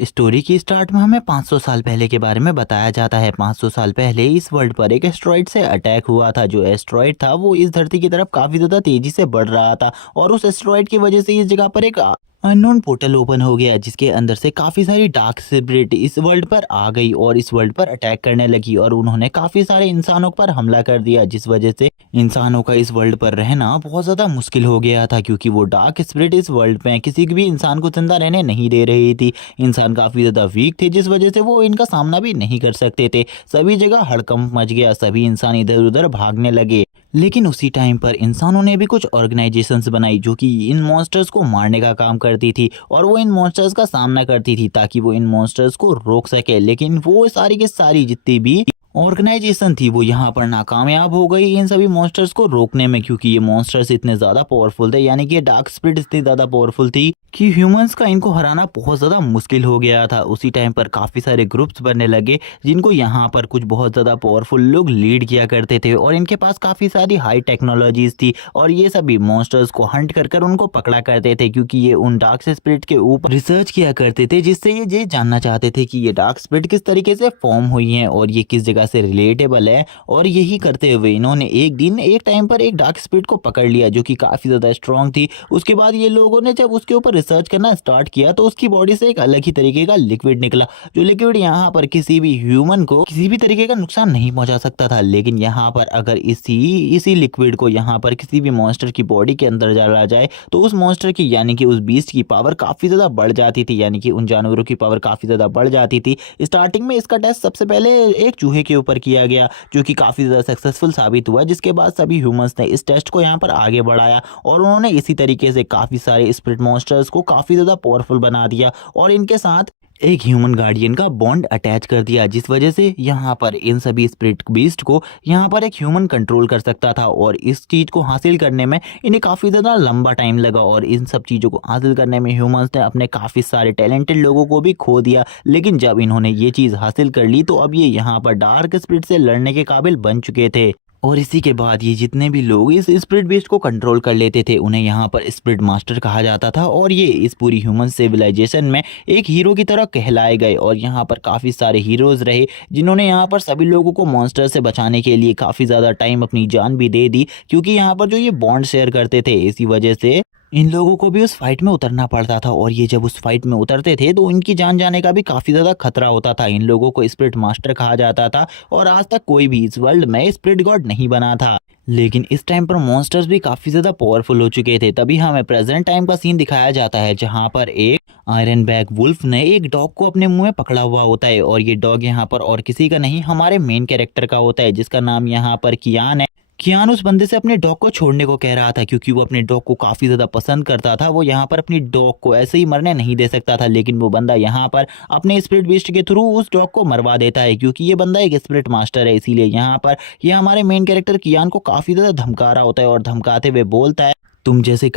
Story की start में हमें 500 साल पहले के बारे में बताया जाता है। 500 साल पहले इस वर्ल्ड पर एक एस्ट्रॉइड से अटैक हुआ था। जो एस्ट्रॉइड था वो इस धरती की तरफ काफी ज्यादा तेजी से बढ़ रहा था और उस एस्ट्रॉइड की वजह से इस जगह पर एक अननोन पोर्टल ओपन हो गया, जिसके अंदर से काफी सारी डार्क स्पिरिट इस वर्ल्ड पर आ गई और इस वर्ल्ड पर अटैक करने लगी और उन्होंने काफी सारे इंसानों पर हमला कर दिया, जिस वजह से इंसानों का इस वर्ल्ड पर रहना बहुत ज्यादा मुश्किल हो गया था, क्योंकि वो डार्क स्पिरिट इस वर्ल्ड में किसी भी इंसान को जिंदा रहने नहीं दे रही थी। इंसान काफी ज्यादा वीक थे, जिस वजह से वो इनका सामना भी नहीं कर सकते थे। सभी जगह हड़कंप मच गया, सभी इंसान इधर उधर भागने लगे। लेकिन उसी टाइम पर इंसानों ने भी कुछ ऑर्गेनाइजेशंस बनाई जो कि इन मॉन्स्टर्स को मारने का काम करती थी और वो इन मॉन्स्टर्स का सामना करती थी ताकि वो इन मॉन्स्टर्स को रोक सके। लेकिन वो सारी की सारी जितनी भी ऑर्गेनाइजेशन थी वो यहाँ पर नाकामयाब हो गई इन सभी मॉन्स्टर्स को रोकने में, क्योंकि ये मॉन्स्टर्स इतने ज्यादा पावरफुल थे, यानी कि ये डार्क स्पिरिट इतनी ज्यादा पावरफुल थी कि ह्यूमंस का इनको हराना बहुत ज्यादा मुश्किल हो गया था। उसी टाइम पर काफी सारे ग्रुप्स बनने लगे जिनको यहाँ पर कुछ बहुत ज्यादा पावरफुल लोग लीड किया करते थे और इनके पास काफी सारी हाई टेक्नोलॉजीज थी और ये सभी मॉन्स्टर्स को हंट कर कर उनको पकड़ा करते थे, क्योंकि ये उन डार्क स्पिरिट के ऊपर रिसर्च किया करते थे, जिससे ये जानना चाहते थे कि ये डार्क स्पिरिट किस तरीके से फॉर्म हुई है और ये किस जगह से रिलेटेबल है। और यही करते हुए इन्होंने एक टाइम पर एक डार्क स्पिरिट को पकड़ लिया जो कि काफी ज्यादा स्ट्रांग थी। उसके बाद ये लोगों ने जब उसके ऊपर रिसर्च करना स्टार्ट किया तो उसकी बॉडी से एक अलग ही तरीके का लिक्विड निकला, जो लिक्विड यहाँ पर किसी भी ह्यूमन को किसी भी तरीके का नुकसान नहीं पहुंचा सकता था। लेकिन यहाँ पर अगर इसी लिक्विड को यहाँ पर किसी भी मॉन्स्टर की बॉडी के अंदर डाला जाए तो उस मॉन्स्टर की यानी कि उस बीस्ट की पावर काफी ज्यादा बढ़ जाती थी, यानी कि उन जानवरों की पावर काफी ज्यादा बढ़ जाती थी। स्टार्टिंग में इसका टेस्ट सबसे पहले एक चूहे के ऊपर किया गया जो कि काफी ज्यादा सक्सेसफुल साबित हुआ, जिसके बाद सभी ह्यूमंस ने इस टेस्ट को यहाँ पर आगे बढ़ाया और उन्होंने इसी तरीके से काफी सारे स्पिरिट मॉन्स्टर्स को काफी ज्यादा पावरफुल बना दिया और इनके साथ एक ह्यूमन गार्डियन का बॉन्ड अटैच कर दिया, जिस वजह से यहाँ पर इन सभी स्पिरिट बीस्ट को यहाँ पर एक ह्यूमन कंट्रोल कर सकता था। और इस चीज को हासिल करने में इन्हें काफी ज्यादा लंबा टाइम लगा और इन सब चीजों को हासिल करने में ह्यूमंस ने अपने काफी सारे टैलेंटेड लोगों को भी खो दिया। लेकिन जब इन्होंने ये चीज हासिल कर ली तो अब ये यहाँ पर डार्क स्पिरिट से लड़ने के काबिल बन चुके थे और इसी के बाद ये जितने भी लोग इस स्पिरिट बीस्ट को कंट्रोल कर लेते थे उन्हें यहाँ पर स्पिरिट मास्टर कहा जाता था और ये इस पूरी ह्यूमन सिविलाइजेशन में एक हीरो की तरह कहलाए गए। और यहाँ पर काफ़ी सारे हीरोज रहे जिन्होंने यहाँ पर सभी लोगों को मॉन्स्टर से बचाने के लिए काफ़ी ज़्यादा टाइम अपनी जान भी दे दी, क्योंकि यहाँ पर जो ये बॉन्ड शेयर करते थे इसी वजह से इन लोगों को भी उस फाइट में उतरना पड़ता था और ये जब उस फाइट में उतरते थे तो इनकी जान जाने का भी काफी ज्यादा खतरा होता था। इन लोगों को स्पिरिट मास्टर कहा जाता था और आज तक कोई भी इस वर्ल्ड में स्पिरिट गॉड नहीं बना था। लेकिन इस टाइम पर मॉन्स्टर्स भी काफी ज्यादा पावरफुल हो चुके थे। तभी हमें प्रेजेंट टाइम का सीन दिखाया जाता है जहां पर एक आयरन बैक वुल्फ ने एक डॉग को अपने मुंह में पकड़ा हुआ होता है और ये डॉग यहाँ पर और किसी का नहीं हमारे मेन कैरेक्टर का होता है, जिसका नाम यहाँ पर कियान है। कियान उस बंदे से अपने डॉग को छोड़ने को कह रहा था क्योंकि वो अपने डॉग को काफी ज्यादा पसंद करता था। वो यहाँ पर अपनी डॉग को ऐसे ही मरने नहीं दे सकता था, लेकिन वो बंदा यहाँ पर अपने स्पिरिट बीस्ट के थ्रू उस डॉग को मरवा देता है, क्योंकि ये बंदा एक स्पिरिट मास्टर है। इसीलिए यहाँ पर ये हमारे मेन कैरेक्टर कियान को काफी ज्यादा धमका रहा होता है और धमकाते हुए बोलता है तुम जैसे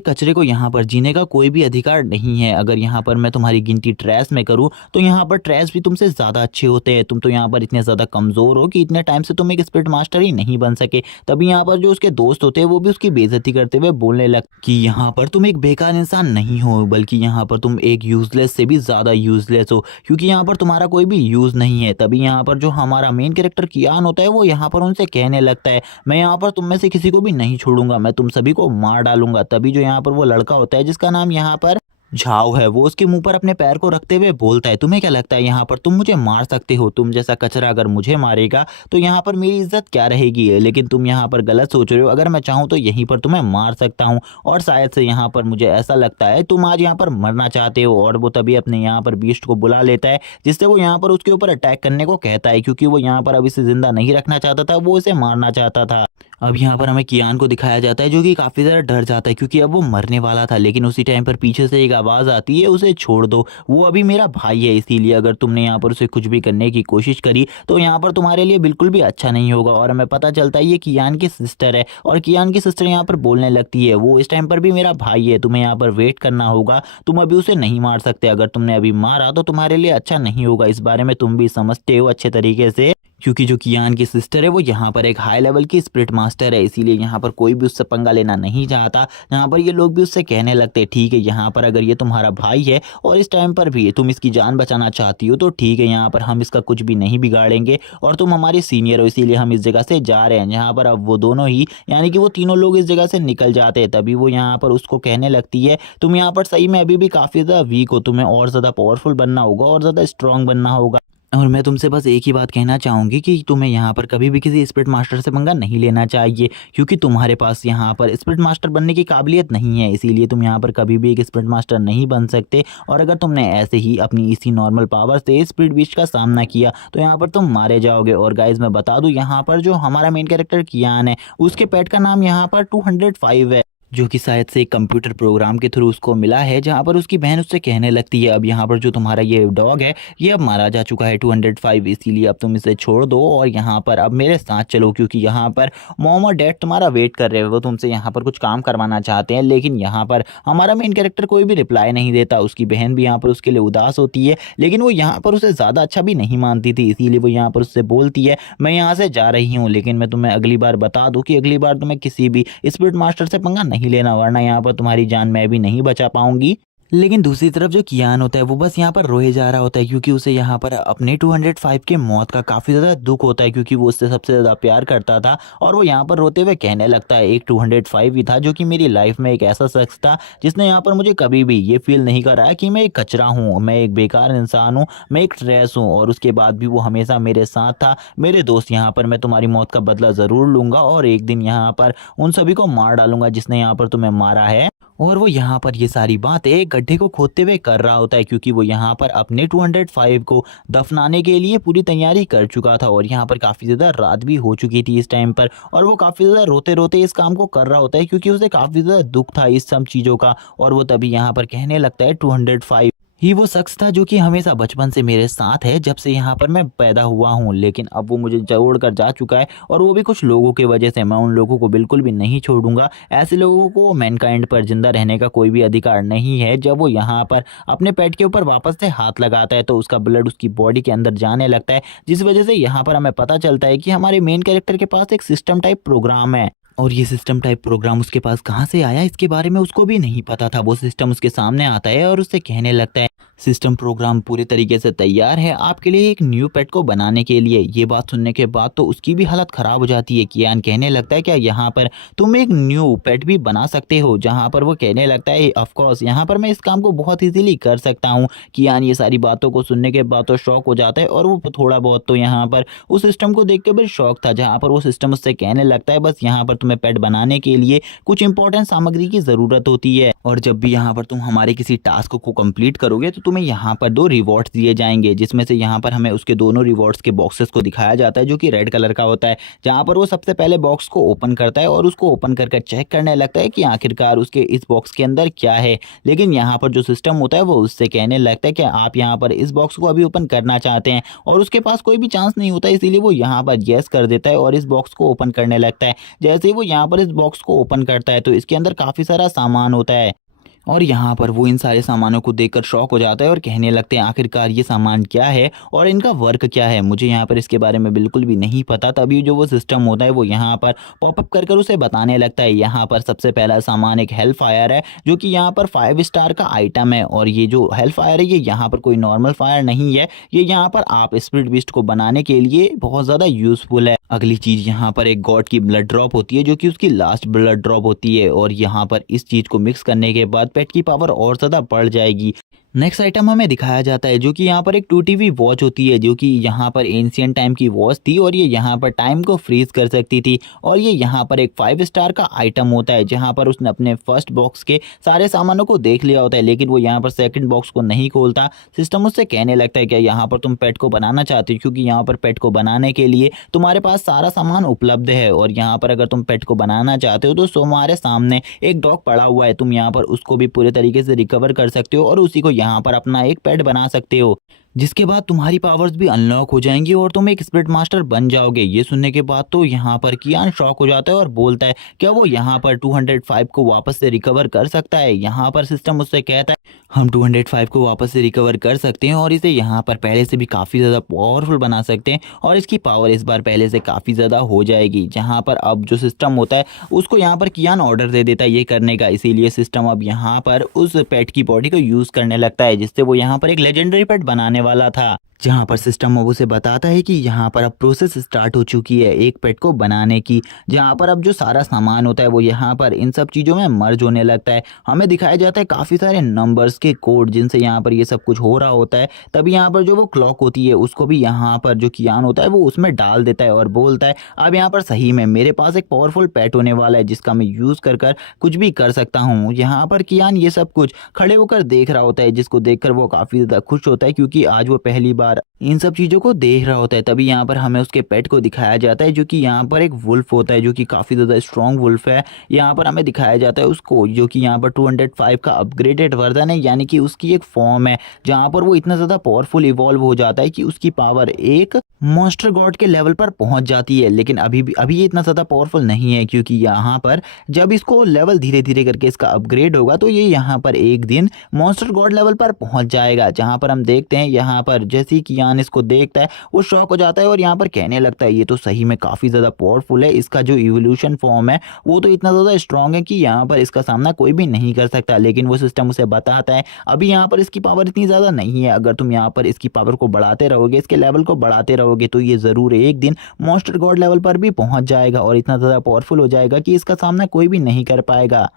कचरे को यहाँ पर जीने का कोई भी अधिकार नहीं है। अगर यहाँ पर मैं तुम्हारी गिनती ट्रैश में करूँ तो यहाँ पर ट्रैश भी तुमसे ज्यादा अच्छे होते हैं। तुम तो यहाँ पर इतने ज्यादा कमजोर हो कि इतने टाइम से तुम एक स्पिरिट मास्टर ही नहीं बन सके। तभी यहाँ पर जो उसके दोस्त होते हैं वो भी उसकी बेइज्जती करते हुए बोलने लग कि यहाँ पर तुम एक बेकार इंसान नहीं हो, बल्कि यहाँ पर तुम एक यूजलेस से भी ज्यादा यूजलेस हो, क्योंकि यहाँ पर तुम्हारा कोई भी यूज नहीं है। तभी यहाँ पर जो हमारा मेन कैरेक्टर कियान होता है वो यहाँ पर उनसे कहने लगता है मैं यहाँ पर तुम में से किसी को भी नहीं छोड़ूंगा, मैं तुम सभी को मार डालूंगा। तभी जो यहाँ पर वो लड़का होता है जिसका नाम यहाँ पर झाओ है, वो उसके मुंह पर अपने पैर को रखते हुए बोलता है तुम्हें क्या लगता है यहाँ पर तुम मुझे मार सकते हो? तुम जैसा कचरा अगर मुझे मारेगा तो यहाँ पर मेरी इज्जत क्या रहेगी? लेकिन तुम यहाँ पर गलत सोच रहे हो। अगर मैं चाहूँ तो यहीं पर तुम्हें मार सकता हूँ और शायद से यहाँ पर मुझे ऐसा लगता है तुम आज यहाँ पर मरना चाहते हो। और वो तभी अपने यहाँ पर बीस्ट को बुला लेता है, जिससे वो यहाँ पर उसके ऊपर अटैक करने को कहता है, क्योंकि वो यहाँ पर अब इसे जिंदा नहीं रखना चाहता था, वो इसे मारना चाहता था। अब यहाँ पर हमें कियान को दिखाया जाता है जो कि काफी ज्यादा डर जाता है क्योंकि अब वो मरने वाला था। लेकिन उसी टाइम पर पीछे से एक आवाज आती है उसे छोड़ दो, वो अभी मेरा भाई है, इसीलिए अगर तुमने यहाँ पर उसे कुछ भी करने की कोशिश करी तो यहाँ पर तुम्हारे लिए बिल्कुल भी अच्छा नहीं होगा। और हमें पता चलता है ये कियान की सिस्टर है और कियान की सिस्टर यहाँ पर बोलने लगती है वो इस टाइम पर भी मेरा भाई है, तुम्हें यहाँ पर वेट करना होगा, तुम अभी उसे नहीं मार सकते। अगर तुमने अभी मारा तो तुम्हारे लिए अच्छा नहीं होगा, इस बारे में तुम भी समझते हो अच्छे तरीके से। क्योंकि जो कियान की सिस्टर है वो यहाँ पर एक हाई लेवल की स्पिरिट मास्टर है, इसीलिए यहाँ पर कोई भी उससे पंगा लेना नहीं चाहता। यहाँ पर ये लोग भी उससे कहने लगते हैं ठीक है, यहाँ पर अगर ये तुम्हारा भाई है और इस टाइम पर भी तुम इसकी जान बचाना चाहती हो तो ठीक है, यहाँ पर हम इसका कुछ भी नहीं बिगाड़ेंगे और तुम हमारे सीनियर हो इसीलिए हम इस जगह से जा रहे हैं। यहाँ पर अब वो दोनों ही यानी कि वो तीनों लोग इस जगह से निकल जाते हैं। तभी वो यहाँ पर उसको कहने लगती है तुम यहाँ पर सही में अभी भी काफ़ी ज़्यादा वीक हो, तुम्हें और ज़्यादा पावरफुल बनना होगा और ज़्यादा स्ट्रांग बनना होगा। और मैं तुमसे बस एक ही बात कहना चाहूँगी कि तुम्हें यहाँ पर कभी भी किसी स्पिरिट मास्टर से पंगा नहीं लेना चाहिए, क्योंकि तुम्हारे पास यहाँ पर स्पिरिट मास्टर बनने की काबिलियत नहीं है, इसीलिए तुम यहाँ पर कभी भी एक स्पिरिट मास्टर नहीं बन सकते। और अगर तुमने ऐसे ही अपनी इसी नॉर्मल पावर से स्पिरिट बीस्ट का सामना किया तो यहाँ पर तुम मारे जाओगे। और गाइज मैं बता दूँ, यहाँ पर जो हमारा मेन कैरेक्टर कियान है उसके पेट का नाम यहाँ पर 205 है, जो कि शायद से एक कंप्यूटर प्रोग्राम के थ्रू उसको मिला है, जहाँ पर उसकी बहन उससे कहने लगती है अब यहाँ पर जो तुम्हारा ये डॉग है ये अब मारा जा चुका है 205, इसीलिए अब तुम इसे छोड़ दो और यहाँ पर अब मेरे साथ चलो, क्योंकि यहाँ पर मॉम और डैड तुम्हारा वेट कर रहे हैं, वो तुमसे यहाँ पर कुछ काम करवाना चाहते हैं। लेकिन यहाँ पर हमारा मेन कैरेक्टर कोई भी रिप्लाई नहीं देता, उसकी बहन भी यहाँ पर उसके लिए उदास होती है, लेकिन वो यहाँ पर उसे ज़्यादा अच्छा भी नहीं मानती थी, इसीलिए वो यहाँ पर उससे बोलती है मैं यहाँ से जा रही हूँ, लेकिन मैं तुम्हें अगली बार बता दूँ कि अगली बार तुम्हें किसी भी स्पिरिट मास्टर से पंगा नहीं लेना, वरना यहाँ पर तुम्हारी जान मैं भी नहीं बचा पाऊंगी। लेकिन दूसरी तरफ जो कियान होता है वो बस यहाँ पर रोए जा रहा होता है, क्योंकि उसे यहाँ पर अपने 205 के मौत का काफ़ी ज़्यादा दुख होता है, क्योंकि वो उससे सबसे ज़्यादा प्यार करता था। और वो यहाँ पर रोते हुए कहने लगता है एक 205 ही था जो कि मेरी लाइफ में एक ऐसा शख्स था जिसने यहाँ पर मुझे कभी भी ये फील नहीं कराया कि मैं एक कचरा हूँ, मैं एक बेकार इंसान हूँ, मैं एक ट्रेस हूँ। और उसके बाद भी वो हमेशा मेरे साथ था। मेरे दोस्त, यहाँ पर मैं तुम्हारी मौत का बदला ज़रूर लूँगा और एक दिन यहाँ पर उन सभी को मार डालूंगा जिसने यहाँ पर तुम्हें मारा है। और वो यहाँ पर ये सारी बातें गड्ढे को खोदते हुए कर रहा होता है, क्योंकि वो यहाँ पर अपने 205 को दफनाने के लिए पूरी तैयारी कर चुका था। और यहाँ पर काफ़ी ज़्यादा रात भी हो चुकी थी इस टाइम पर, और वो काफ़ी ज़्यादा रोते रोते इस काम को कर रहा होता है, क्योंकि उसे काफ़ी ज़्यादा दुख था इस सब चीज़ों का। और वो तभी यहाँ पर कहने लगता है 205 ही वो शख्स था जो कि हमेशा बचपन से मेरे साथ है, जब से यहाँ पर मैं पैदा हुआ हूँ, लेकिन अब वो मुझे छोड़ कर जा चुका है, और वो भी कुछ लोगों की वजह से। मैं उन लोगों को बिल्कुल भी नहीं छोड़ूंगा। ऐसे लोगों को मैनकाइंड पर जिंदा रहने का कोई भी अधिकार नहीं है। जब वो यहाँ पर अपने पेट के ऊपर वापस से हाथ लगाता है तो उसका ब्लड उसकी बॉडी के अंदर जाने लगता है, जिस वजह से यहाँ पर हमें पता चलता है कि हमारे मेन कैरेक्टर के पास एक सिस्टम टाइप प्रोग्राम है। और ये सिस्टम टाइप प्रोग्राम उसके पास कहाँ से आया इसके बारे में उसको भी नहीं पता था। वो सिस्टम उसके सामने आता है और उससे कहने लगता है सिस्टम प्रोग्राम पूरे तरीके से तैयार है आपके लिए एक न्यू पेट को बनाने के लिए। ये बात सुनने के बाद तो उसकी भी हालत ख़राब हो जाती है। कियान कहने लगता है क्या यहाँ पर तुम एक न्यू पेट भी बना सकते हो? जहाँ पर वो कहने लगता है ऑफ कोर्स यहाँ पर मैं इस काम को बहुत इजीली कर सकता हूँ। कियान ये सारी बातों को सुनने के बाद तो शौक हो जाता है, और वो थोड़ा बहुत तो यहाँ पर उस सिस्टम को देख के भी शौक था, जहाँ पर वो सिस्टम उससे कहने लगता है बस यहाँ पर तुम्हें पेट बनाने के लिए कुछ इंपॉर्टेंट सामग्री की ज़रूरत होती है, और जब भी यहाँ पर तुम हमारे किसी टास्क को कंप्लीट करोगे तो तुम्हें यहाँ पर 2 रिवॉर्ड्स दिए जाएंगे, जिसमें से यहाँ पर हमें उसके दोनों रिवॉर्ड्स के बॉक्सेस को दिखाया जाता है जो कि रेड कलर का होता है। जहाँ पर वो सबसे पहले बॉक्स को ओपन करता है और उसको ओपन करके चेक करने लगता है कि आखिरकार उसके इस बॉक्स के अंदर क्या है। लेकिन यहाँ पर जो सिस्टम होता है वो उससे कहने लगता है कि आप यहाँ पर इस बॉक्स को अभी ओपन करना चाहते हैं, और उसके पास कोई भी चांस नहीं होता, इसीलिए वो यहाँ पर येस कर देता है और इस बॉक्स को ओपन करने लगता है। जैसे ही वो यहाँ पर इस बॉक्स को ओपन करता है तो इसके अंदर काफ़ी सारा सामान होता है, और यहाँ पर वो इन सारे सामानों को देखकर शॉक हो जाता है और कहने लगते हैं आखिरकार ये सामान क्या है और इनका वर्क क्या है, मुझे यहाँ पर इसके बारे में बिल्कुल भी नहीं पता। तभी जो वो सिस्टम होता है वो यहाँ पर पॉपअप कर उसे बताने लगता है। यहाँ पर सबसे पहला सामान एक हेल फायर है जो कि यहाँ पर 5 स्टार का आइटम है, और ये जो हेल फायर है ये यहाँ पर कोई नॉर्मल फायर नहीं है, ये यहाँ पर आप स्पिरिट बीस्ट को बनाने के लिए बहुत ज़्यादा यूजफुल है। अगली चीज़ यहाँ पर एक गॉड की ब्लड ड्रॉप होती है जो कि उसकी लास्ट ब्लड ड्रॉप होती है, और यहाँ पर इस चीज़ को मिक्स करने के बाद पेट की पावर और ज़्यादा बढ़ जाएगी। नेक्स्ट आइटम हमें दिखाया जाता है जो कि यहाँ पर एक 2TV वॉच होती है, जो कि यहाँ पर एंशियंट टाइम की वॉच थी और ये यहाँ पर टाइम को फ्रीज कर सकती थी। और ये यहाँ पर एक 5 स्टार का आइटम होता है, जहाँ पर उसने अपने फर्स्ट बॉक्स के सारे सामानों को देख लिया होता है, लेकिन वो यहाँ पर सेकंड बॉक्स को नहीं खोलता। सिस्टम उससे कहने लगता है कि यहाँ पर तुम पेट को बनाना चाहते हो, क्योंकि यहाँ पर पेट को बनाने के लिए तुम्हारे पास सारा सामान उपलब्ध है, और यहाँ पर अगर तुम पेट को बनाना चाहते हो तो तुम्हारे सामने एक डॉग पड़ा हुआ है, तुम यहाँ पर उसको भी पूरे तरीके से रिकवर कर सकते हो और उसी को यहाँ पर अपना एक पेट बना सकते हो। जिसके बाद तुम्हारी पावर्स भी अनलॉक हो जाएंगी और तुम एक स्पिरिट मास्टर बन जाओगे। ये सुनने के बाद तो यहाँ पर कियान शॉक हो जाता है और बोलता है क्या वो यहाँ पर 205 को वापस से रिकवर कर सकता है। यहाँ पर सिस्टम उससे कहता है हम 205 को वापस से रिकवर कर सकते हैं और इसे यहाँ पर पहले से भी काफ़ी ज़्यादा पावरफुल बना सकते हैं और इसकी पावर इस बार पहले से काफ़ी ज़्यादा हो जाएगी। जहाँ पर अब जो सिस्टम होता है उसको यहाँ पर कियान ऑर्डर दे देता है ये करने का, इसीलिए सिस्टम अब यहाँ पर उस पेट की बॉडी को यूज़ करने लगता है जिससे वो यहाँ पर एक लेजेंडरी पेट बनाने वाला था। जहाँ पर सिस्टम अब उसे बताता है कि यहाँ पर अब प्रोसेस स्टार्ट हो चुकी है एक पेट को बनाने की, जहाँ पर अब जो सारा सामान होता है वो यहाँ पर इन सब चीज़ों में मर्ज होने लगता है। हमें दिखाया जाता है काफ़ी सारे नंबर्स के कोड जिनसे यहाँ पर ये सब कुछ हो रहा होता है। तभी यहाँ पर जो वो क्लॉक होती है उसको भी यहाँ पर जो कियान होता है वो उसमें डाल देता है और बोलता है अब यहाँ पर सही में मेरे पास एक पावरफुल पेट होने वाला है जिसका मैं यूज़ कर कर कुछ भी कर सकता हूँ। यहाँ पर कियान ये सब कुछ खड़े होकर देख रहा होता है जिसको देखकर वो काफ़ी ज़्यादा खुश होता है क्योंकि आज वो पहली बार इन सब चीज़ों को देख रहा होता है। तभी यहाँ पर हमें उसके पेट को दिखाया जाता है जो कि यहाँ पर एक वुल्फ होता है जो कि काफ़ी ज़्यादा स्ट्रॉन्ग वुल्फ है। यहाँ पर हमें दिखाया जाता है उसको जो कि यहाँ पर 205 का अपग्रेडेड वर्जन है, यानी कि उसकी एक फॉर्म है जहाँ पर वो इतना ज़्यादा पावरफुल इवॉल्व हो जाता है कि उसकी पावर एक मॉन्स्टर गॉड के लेवल पर पहुँच जाती है। लेकिन अभी ये इतना ज़्यादा पावरफुल नहीं है क्योंकि यहाँ पर जब इसको लेवल धीरे धीरे करके इसका अपग्रेड होगा तो ये यहाँ पर एक दिन मॉन्स्टर गॉड लेवल पर पहुँच जाएगा। जहाँ पर हम देखते हैं यहाँ पर जैसे ही कियान इसको देखता है वो शॉक हो जाता है और यहाँ पर कहने लगता है ये तो सही में काफ़ी ज़्यादा पावरफुल है, इसका जो इवोल्यूशन फॉर्म है वो तो इतना ज़्यादा स्ट्रॉन्ग है कि यहाँ पर इसका सामना कोई भी नहीं कर सकता। लेकिन वो सिस्टम उसे बताता है अभी यहाँ पर इसकी पावर इतनी ज़्यादा नहीं है, अगर तुम यहाँ पर इसकी पावर को बढ़ाते रहोगे, इसके लेवल को बढ़ाते रहोगे तो ये ज़रूर एक दिन मॉन्स्टर गॉड लेवल पर भी पहुँच जाएगा और इतना ज़्यादा पावरफुल हो जाएगा कि इसका सामना कोई भी नहीं कर पाएगा।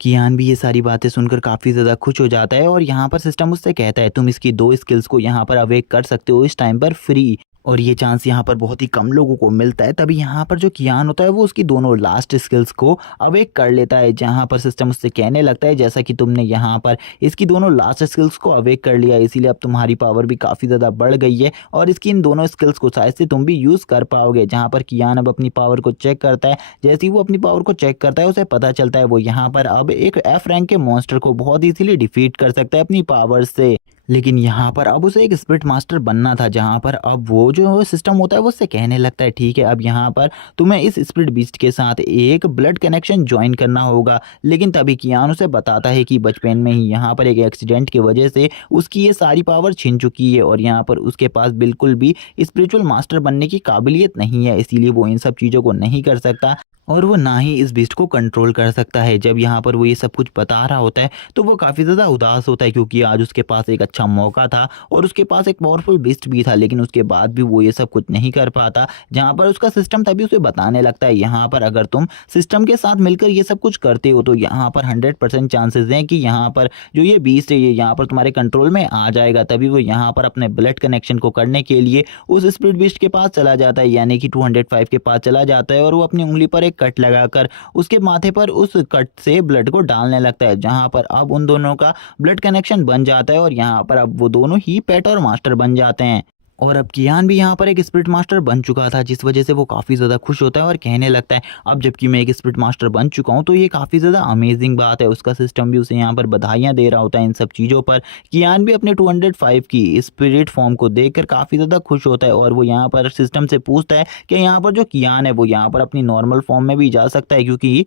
कियान भी ये सारी बातें सुनकर काफ़ी ज़्यादा खुश हो जाता है और यहाँ पर सिस्टम उससे कहता है तुम इसकी 2 स्किल्स को यहाँ पर अवेक कर सकते हो इस टाइम पर फ्री, और ये चांस यहाँ पर बहुत ही कम लोगों को मिलता है। तभी यहाँ पर जो कियान होता है वो उसकी दोनों लास्ट स्किल्स को अवेक कर लेता है। जहाँ पर सिस्टम उससे कहने लगता है जैसा कि तुमने यहाँ पर इसकी दोनों लास्ट स्किल्स को अवेक कर लिया इसीलिए अब तुम्हारी पावर भी काफ़ी ज़्यादा बढ़ गई है और इसकी इन दोनों स्किल्स को शायद से तुम भी यूज़ कर पाओगे। जहाँ पर कियान अब अपनी पावर को चेक करता है, जैसे ही वो अपनी पावर को चेक करता है उसे पता चलता है वो यहाँ पर अब एक F रैंक के मॉन्स्टर को बहुत ईजीली डिफीट कर सकता है अपनी पावर से। लेकिन यहाँ पर अब उसे एक स्पिरिट मास्टर बनना था, जहाँ पर अब वो जो सिस्टम होता है वो उससे कहने लगता है ठीक है अब यहाँ पर तुम्हें इस स्पिरिट बीस्ट के साथ एक ब्लड कनेक्शन ज्वाइन करना होगा। लेकिन तभी कियान उसे बताता है कि बचपन में ही यहाँ पर एक एक्सीडेंट की वजह से उसकी ये सारी पावर छिन चुकी है और यहाँ पर उसके पास बिल्कुल भी स्पिरिचुअल मास्टर बनने की काबिलियत नहीं है, इसीलिए वो इन सब चीज़ों को नहीं कर सकता और वो ना ही इस बीस्ट को कंट्रोल कर सकता है। जब यहाँ पर वो ये सब कुछ बता रहा होता है तो वो काफ़ी ज़्यादा उदास होता है क्योंकि आज उसके पास एक अच्छा मौका था और उसके पास एक पावरफुल बीस्ट भी था, लेकिन उसके बाद भी वो ये सब कुछ नहीं कर पाता। जहाँ पर उसका सिस्टम तभी उसे बताने लगता है यहाँ पर अगर तुम सिस्टम के साथ मिलकर ये सब कुछ करते हो तो यहाँ पर 100% चांसेस हैं कि यहाँ पर जो ये बीस्ट है ये यहाँ पर तुम्हारे कंट्रोल में आ जाएगा। तभी वो यहाँ पर अपने ब्लड कनेक्शन को करने के लिए उस स्पिरिट बीस्ट के पास चला जाता है, यानी कि 205 के पास चला जाता है और वो अपनी उंगली पर एक कट लगाकर उसके माथे पर उस कट से ब्लड को डालने लगता है। जहां पर अब उन दोनों का ब्लड कनेक्शन बन जाता है और यहाँ पर अब वो दोनों ही पेट और मास्टर बन जाते हैं। और अब कियान भी यहाँ पर एक स्पिरिट मास्टर बन चुका था जिस वजह से वो काफ़ी ज़्यादा खुश होता है और कहने लगता है अब जबकि मैं एक स्पिरिट मास्टर बन चुका हूँ तो ये काफ़ी ज़्यादा अमेजिंग बात है। उसका सिस्टम भी उसे यहाँ पर बधाइयाँ दे रहा होता है इन सब चीज़ों पर। कियान भी अपने 205 की स्पिरिट फॉर्म को देखकर काफ़ी ज़्यादा खुश होता है और वो यहाँ पर सिस्टम से पूछता है कि यहाँ पर जो कियान है वो यहाँ पर अपनी नॉर्मल फॉर्म में भी जा सकता है, क्योंकि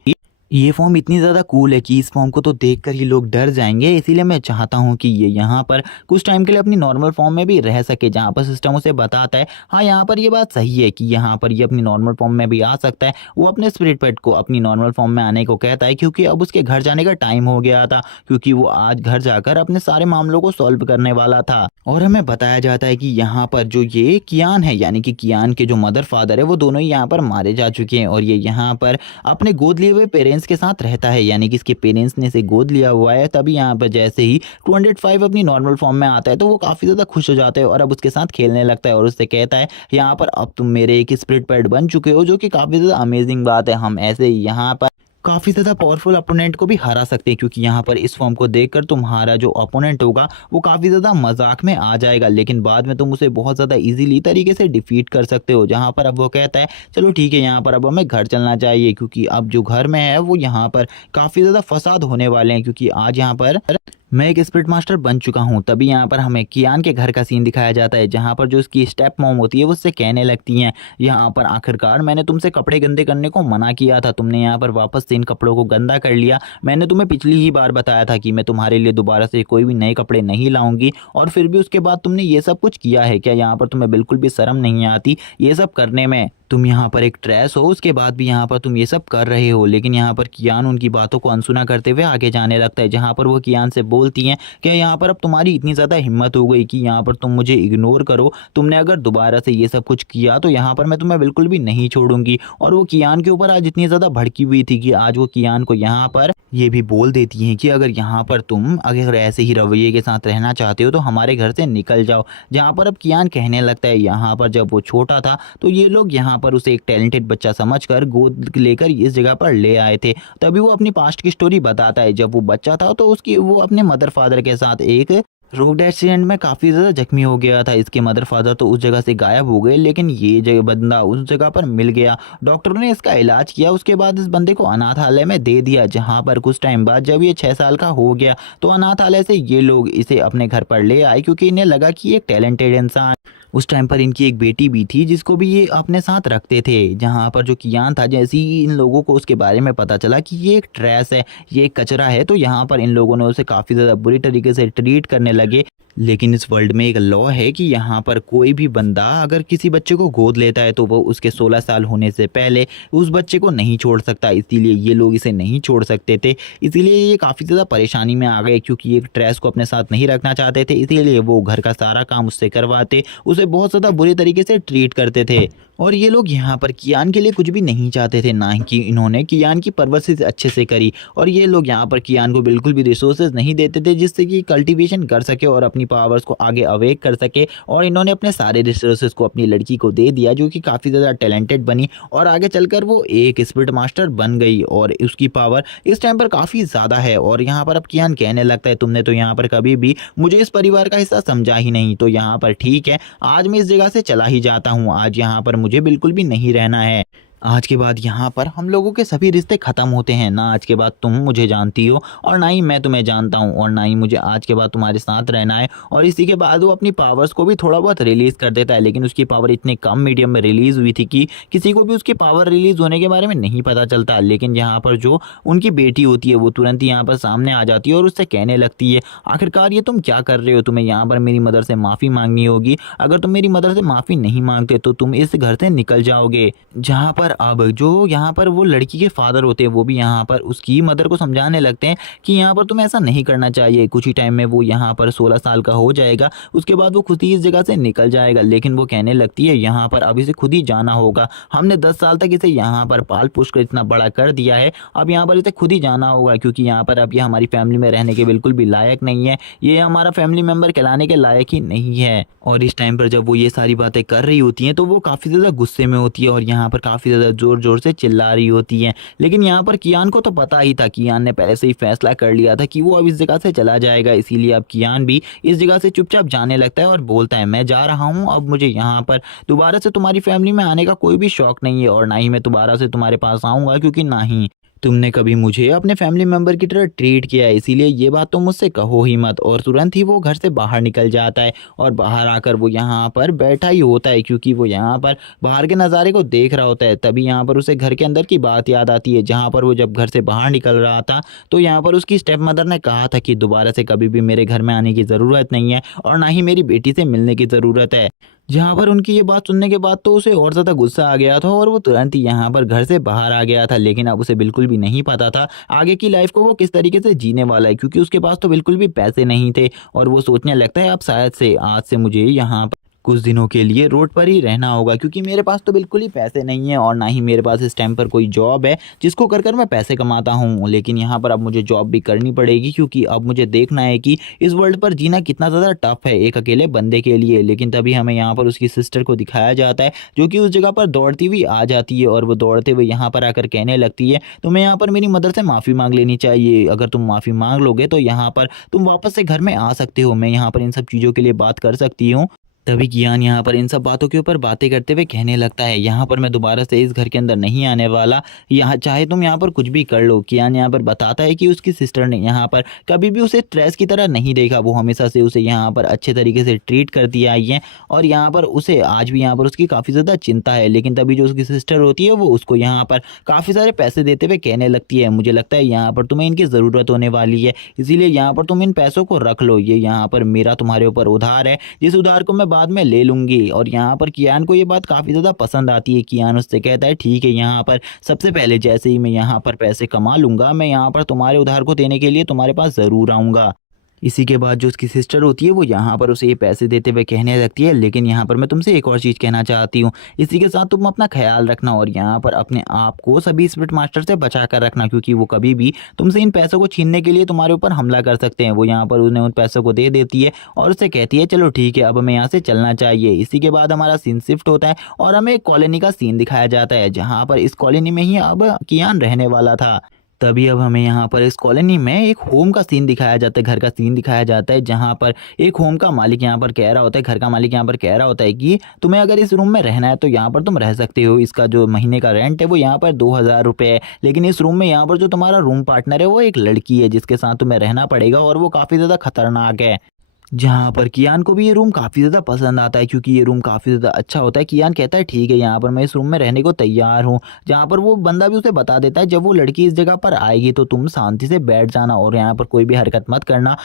ये फॉर्म इतनी ज़्यादा कूल है कि इस फॉर्म को तो देखकर ही लोग डर जाएंगे। इसीलिए मैं चाहता हूँ कि ये यहाँ पर कुछ टाइम के लिए अपनी नॉर्मल फॉर्म में भी रह सके। जहाँ पर सिस्टम उसे बताता है हाँ यहाँ पर ये बात सही है कि यहाँ पर ये अपनी नॉर्मल फॉर्म में भी आ सकता है। वो अपने स्पिरिट पेट को अपनी नॉर्मल फॉर्म में आने को कहता है क्योंकि अब उसके घर जाने का टाइम हो गया था, क्योंकि वो आज घर जाकर अपने सारे मामलों को सॉल्व करने वाला था। और हमें बताया जाता है कि यहाँ पर जो ये कियान है यानी कि कियान के जो मदर फादर है वो दोनों ही यहाँ पर मारे जा चुके हैं और ये यहाँ पर अपने गोद लिए हुए पेरेंट्स के साथ रहता है, यानी कि इसके पेरेंट्स ने इसे गोद लिया हुआ है। तभी यहाँ पर जैसे ही 205 अपनी नॉर्मल फॉर्म में आता है तो वो काफ़ी ज़्यादा खुश हो जाता है और अब उसके साथ खेलने लगता है और उससे कहता है यहाँ पर अब तुम मेरे एक स्पिरिट पेट बन चुके हो, जो कि काफ़ी ज़्यादा अमेजिंग बात है। हम ऐसे ही यहाँ पर काफ़ी ज़्यादा पावरफुल अपोनेंट को भी हरा सकते हैं, क्योंकि यहाँ पर इस फॉर्म को देखकर तुम्हारा जो अपोनेंट होगा वो काफ़ी ज़्यादा मजाक में आ जाएगा, लेकिन बाद में तुम उसे बहुत ज़्यादा इजीली तरीके से डिफीट कर सकते हो। जहाँ पर अब वो कहता है चलो ठीक है यहाँ पर अब हमें घर चलना चाहिए, क्योंकि अब जो घर में है वो यहाँ पर काफ़ी ज़्यादा फसाद होने वाले हैं, क्योंकि आज यहाँ पर मैं एक स्पिरिट मास्टर बन चुका हूँ। तभी यहाँ पर हमें कियान के घर का सीन दिखाया जाता है, जहाँ पर जो उसकी स्टेप मॉम होती है वो उससे कहने लगती हैं, यहाँ पर आखिरकार मैंने तुमसे कपड़े गंदे करने को मना किया था, तुमने यहाँ पर वापस से इन कपड़ों को गंदा कर लिया। मैंने तुम्हें पिछली ही बार बताया था कि मैं तुम्हारे लिए दोबारा से कोई भी नए कपड़े नहीं लाऊंगी, और फिर भी उसके बाद तुमने ये सब कुछ किया है। क्या यहाँ पर तुम्हें बिल्कुल भी शर्म नहीं आती ये सब करने में? तुम यहाँ पर एक ट्रेस हो, उसके बाद भी यहाँ पर तुम ये सब कर रहे हो। लेकिन यहाँ पर कियान उनकी बातों को अनसुना करते हुए आगे जाने लगता है, जहाँ पर वो कियान से बोलती हैं कि यहाँ पर अब तुम्हारी इतनी ज़्यादा हिम्मत हो गई कि यहाँ पर तुम मुझे इग्नोर करो, तुमने अगर दोबारा से ये सब कुछ किया तो यहाँ पर मैं तुम्हें बिल्कुल भी नहीं छोड़ूंगी। और वो कियान के ऊपर आज इतनी ज़्यादा भड़की हुई थी कि आज वो कियान को यहाँ पर ये भी बोल देती हैं कि अगर यहाँ पर तुम अगर ऐसे ही रवैये के साथ रहना चाहते हो तो हमारे घर से निकल जाओ। जहाँ पर अब कियान कहने लगता है, यहाँ पर जब वो छोटा था तो ये लोग यहाँ पर उसे एक टैलेंटेड बच्चा समझकर गोद लेकर इस जगह पर ले आए थे। तभी वो अपनी पास्ट की स्टोरी बताता है, जब वो बच्चा था तो उसकी वो अपने मदर फादर के साथ एक रोड एक्सीडेंट में काफ़ी ज़्यादा जख्मी हो गया था। इसके मदर फादर तो उस जगह से गायब हो गए, लेकिन ये जगह बंदा उस जगह पर मिल गया। डॉक्टरों ने इसका इलाज किया, उसके बाद इस बंदे को अनाथालय में दे दिया, जहाँ पर कुछ टाइम बाद जब ये 6 साल का हो गया तो अनाथालय से ये लोग इसे अपने घर पर ले आए, क्योंकि इन्हें लगा कि ये एक टैलेंटेड इंसान। उस टाइम पर इनकी एक बेटी भी थी जिसको भी ये अपने साथ रखते थे। जहाँ पर जो कियान था, जैसे ही इन लोगों को उसके बारे में पता चला कि ये एक ट्रैश है, ये एक कचरा है, तो यहाँ पर इन लोगों ने उसे काफ़ी ज़्यादा बुरी तरीके से ट्रीट करने लगे। लेकिन इस वर्ल्ड में एक लॉ है कि यहाँ पर कोई भी बंदा अगर किसी बच्चे को गोद लेता है तो वो उसके 16 साल होने से पहले उस बच्चे को नहीं छोड़ सकता। इसीलिए ये लोग इसे नहीं छोड़ सकते थे। इसीलिए ये काफ़ी ज़्यादा परेशानी में आ गए, क्योंकि ये ट्रेस को अपने साथ नहीं रखना चाहते थे। इसीलिए वो घर का सारा काम उससे करवाते, उसे बहुत ज़्यादा बुरे तरीके से ट्रीट करते थे। और ये लोग यहाँ पर कियान के लिए कुछ भी नहीं चाहते थे, ना कि इन्होंने कियान की परवरिश अच्छे से करी। और ये लोग यहाँ पर कियान को बिल्कुल भी रिसोर्सेज नहीं देते थे जिससे कि कल्टीवेशन कर सके और अपनी पावर्स को आगे अवेक कर सके। और इन्होंने अपने सारे रिसोर्सेज को अपनी लड़की को दे दिया, जो कि काफ़ी ज़्यादा टैलेंटेड बनी और आगे चलकर वो एक स्पिरिट मास्टर बन गई। और उसकी पावर इस टाइम पर काफ़ी ज़्यादा है। और यहाँ पर अब कियान कहने लगता है, तुमने तो यहाँ पर कभी भी मुझे इस परिवार का हिस्सा समझा ही नहीं, तो यहाँ पर ठीक है, आज मैं इस जगह से चला ही जाता हूँ। आज यहाँ पर मुझे बिल्कुल भी नहीं रहना है। आज के बाद यहाँ पर हम लोगों के सभी रिश्ते ख़त्म होते हैं। ना आज के बाद तुम मुझे जानती हो और ना ही मैं तुम्हें जानता हूँ, और ना ही मुझे आज के बाद तुम्हारे साथ रहना है। और इसी के बाद वो अपनी पावर्स को भी थोड़ा बहुत रिलीज़ कर देता है, लेकिन उसकी पावर इतने कम मीडियम में रिलीज़ हुई थी कि किसी को भी उसकी पावर रिलीज़ होने के बारे में नहीं पता चलता। लेकिन यहाँ पर जो उनकी बेटी होती है वो तुरंत ही यहाँ पर सामने आ जाती है और उससे कहने लगती है, आखिरकार ये तुम क्या कर रहे हो? तुम्हें यहाँ पर मेरी मदर से माफ़ी मांगनी होगी। अगर तुम मेरी मदर से माफ़ी नहीं मांगते तो तुम इस घर से निकल जाओगे। जहाँ पर अब जो यहाँ पर वो लड़की के फादर होते हैं वो भी यहाँ पर उसकी मदर को समझाने लगते हैं कि यहाँ पर तुम्हें ऐसा नहीं करना चाहिए। कुछ ही टाइम में वो यहाँ पर 16 साल का हो जाएगा, उसके बाद वो खुद ही इस जगह से निकल जाएगा। लेकिन वो कहने लगती है, यहाँ पर अब इसे खुद ही जाना होगा। हमने 10 साल तक इसे यहाँ पर पाल पोस कर इतना बड़ा कर दिया है, अब यहाँ पर इसे खुद ही जाना होगा, क्योंकि यहाँ पर अब ये हमारी फैमिली में रहने के बिल्कुल भी लायक नहीं है। ये हमारा फैमिली मेम्बर कहलाने के लायक ही नहीं है। और इस टाइम पर जब वो ये सारी बातें कर रही होती हैं तो वो काफ़ी ज़्यादा गुस्से में होती है और यहाँ पर काफ़ी ज़्यादा ज़ोर ज़ोर से चिल्ला रही होती है। लेकिन यहाँ पर कियान को तो पता ही था, कियान ने पहले से ही फैसला कर लिया था कि वो अब इस जगह से चला जाएगा। इसीलिए अब कियान भी इस जगह से चुपचाप जाने लगता है और बोलता है, मैं जा रहा हूँ, अब मुझे यहाँ पर दोबारा से तुम्हारी फैमिली में आने का कोई भी शौक नहीं है, और ना ही मैं दोबारा से तुम्हारे पास आऊँगा, क्योंकि ना ही तुमने कभी मुझे अपने फैमिली मेंबर की तरह ट्रीट किया है। इसीलिए ये बात तो मुझसे कहो ही मत। और तुरंत ही वो घर से बाहर निकल जाता है और बाहर आकर वो यहाँ पर बैठा ही होता है, क्योंकि वो यहाँ पर बाहर के नज़ारे को देख रहा होता है। तभी यहाँ पर उसे घर के अंदर की बात याद आती है, जहाँ पर वो जब घर से बाहर निकल रहा था तो यहाँ पर उसकी स्टेप मदर ने कहा था कि दोबारा से कभी भी मेरे घर में आने की ज़रूरत नहीं है और ना ही मेरी बेटी से मिलने की ज़रूरत है। जहाँ पर उनकी ये बात सुनने के बाद तो उसे और ज़्यादा गुस्सा आ गया था और वो तुरंत ही यहाँ पर घर से बाहर आ गया था। लेकिन अब उसे बिल्कुल भी नहीं पता था आगे की लाइफ को वो किस तरीके से जीने वाला है, क्योंकि उसके पास तो बिल्कुल भी पैसे नहीं थे। और वो सोचने लगता है, अब शायद से आज से मुझे यहाँ कुछ दिनों के लिए रोड पर ही रहना होगा, क्योंकि मेरे पास तो बिल्कुल ही पैसे नहीं है और ना ही मेरे पास इस टाइम पर कोई जॉब है जिसको कर कर मैं पैसे कमाता हूँ। लेकिन यहाँ पर अब मुझे जॉब भी करनी पड़ेगी, क्योंकि अब मुझे देखना है कि इस वर्ल्ड पर जीना कितना ज़्यादा टफ है एक अकेले बंदे के लिए। लेकिन तभी हमें यहाँ पर उसकी सिस्टर को दिखाया जाता है, जो कि उस जगह पर दौड़ती हुई आ जाती है और वो दौड़ते हुए यहाँ पर आकर कहने लगती है, तुम्हें यहाँ पर मेरी मदर से माफ़ी मांग लेनी चाहिए। अगर तुम माफ़ी मांग लोगे तो यहाँ पर तुम वापस से घर में आ सकते हो, मैं यहाँ पर इन सब चीज़ों के लिए बात कर सकती हूँ। तभी कियान यहाँ पर इन सब बातों के ऊपर बातें करते हुए कहने लगता है, यहाँ पर मैं दोबारा से इस घर के अंदर नहीं आने वाला, यहाँ चाहे तुम यहाँ पर कुछ भी कर लो। कियान यहाँ पर बताता है कि उसकी सिस्टर ने यहाँ पर कभी भी उसे स्ट्रेस की तरह नहीं देखा, वो हमेशा से उसे यहाँ पर अच्छे तरीके से ट्रीट करती आई है और यहाँ पर उसे आज भी यहाँ पर उसकी काफ़ी ज़्यादा चिंता है। लेकिन तभी जो उसकी सिस्टर होती है वो उसको यहाँ पर काफ़ी सारे पैसे देते हुए कहने लगती है, मुझे लगता है यहाँ पर तुम्हें इनकी ज़रूरत होने वाली है, इसीलिए यहाँ पर तुम इन पैसों को रख लो, ये यहाँ पर मेरा तुम्हारे ऊपर उधार है, जिस उधार को मैं बाद में ले लूंगी। और यहाँ पर कियान को ये बात काफ़ी ज़्यादा पसंद आती है। कियान उससे कहता है, ठीक है, यहाँ पर सबसे पहले जैसे ही मैं यहाँ पर पैसे कमा लूंगा, मैं यहाँ पर तुम्हारे उधार को देने के लिए तुम्हारे पास ज़रूर आऊँगा। इसी के बाद जो उसकी सिस्टर होती है वो यहाँ पर उसे ये पैसे देते हुए कहने लगती है, लेकिन यहाँ पर मैं तुमसे एक और चीज़ कहना चाहती हूँ, इसी के साथ तुम अपना ख्याल रखना और यहाँ पर अपने आप को सभी स्पिरिट मास्टर से बचा कर रखना, क्योंकि वो कभी भी तुमसे इन पैसों को छीनने के लिए तुम्हारे ऊपर हमला कर सकते हैं। वो यहाँ पर उन्हें उन पैसों को दे देती है और उससे कहती है, चलो ठीक है, अब हमें यहाँ से चलना चाहिए। इसी के बाद हमारा सीन शिफ्ट होता है और हमें एक कॉलोनी का सीन दिखाया जाता है, जहाँ पर इस कॉलोनी में ही अब कियान रहने वाला था। तभी अब हमें यहाँ पर इस कॉलोनी में एक होम का सीन दिखाया जाता है, घर का सीन दिखाया जाता है, जहाँ पर एक होम का मालिक यहाँ पर कह रहा होता है, घर का मालिक यहाँ पर कह रहा होता है कि तुम्हें अगर इस रूम में रहना है तो यहाँ पर तुम रह सकते हो। इसका जो महीने का रेंट है वो यहाँ पर 2000 रुपये है, लेकिन इस रूम में यहाँ पर जो तुम्हारा रूम पार्टनर है वो एक लड़की है जिसके साथ तुम्हें रहना पड़ेगा और वो काफ़ी ज़्यादा खतरनाक है। जहाँ पर कियान को भी ये रूम काफ़ी ज़्यादा पसंद आता है, क्योंकि ये रूम काफ़ी ज़्यादा अच्छा होता है। कियान कहता है, ठीक है, यहाँ पर मैं इस रूम में रहने को तैयार हूँ। जहाँ पर वो बंदा भी उसे बता देता है, जब वो लड़की इस जगह पर आएगी तो तुम शांति से बैठ जाना और यहाँ पर कोई भी हरकत मत करना,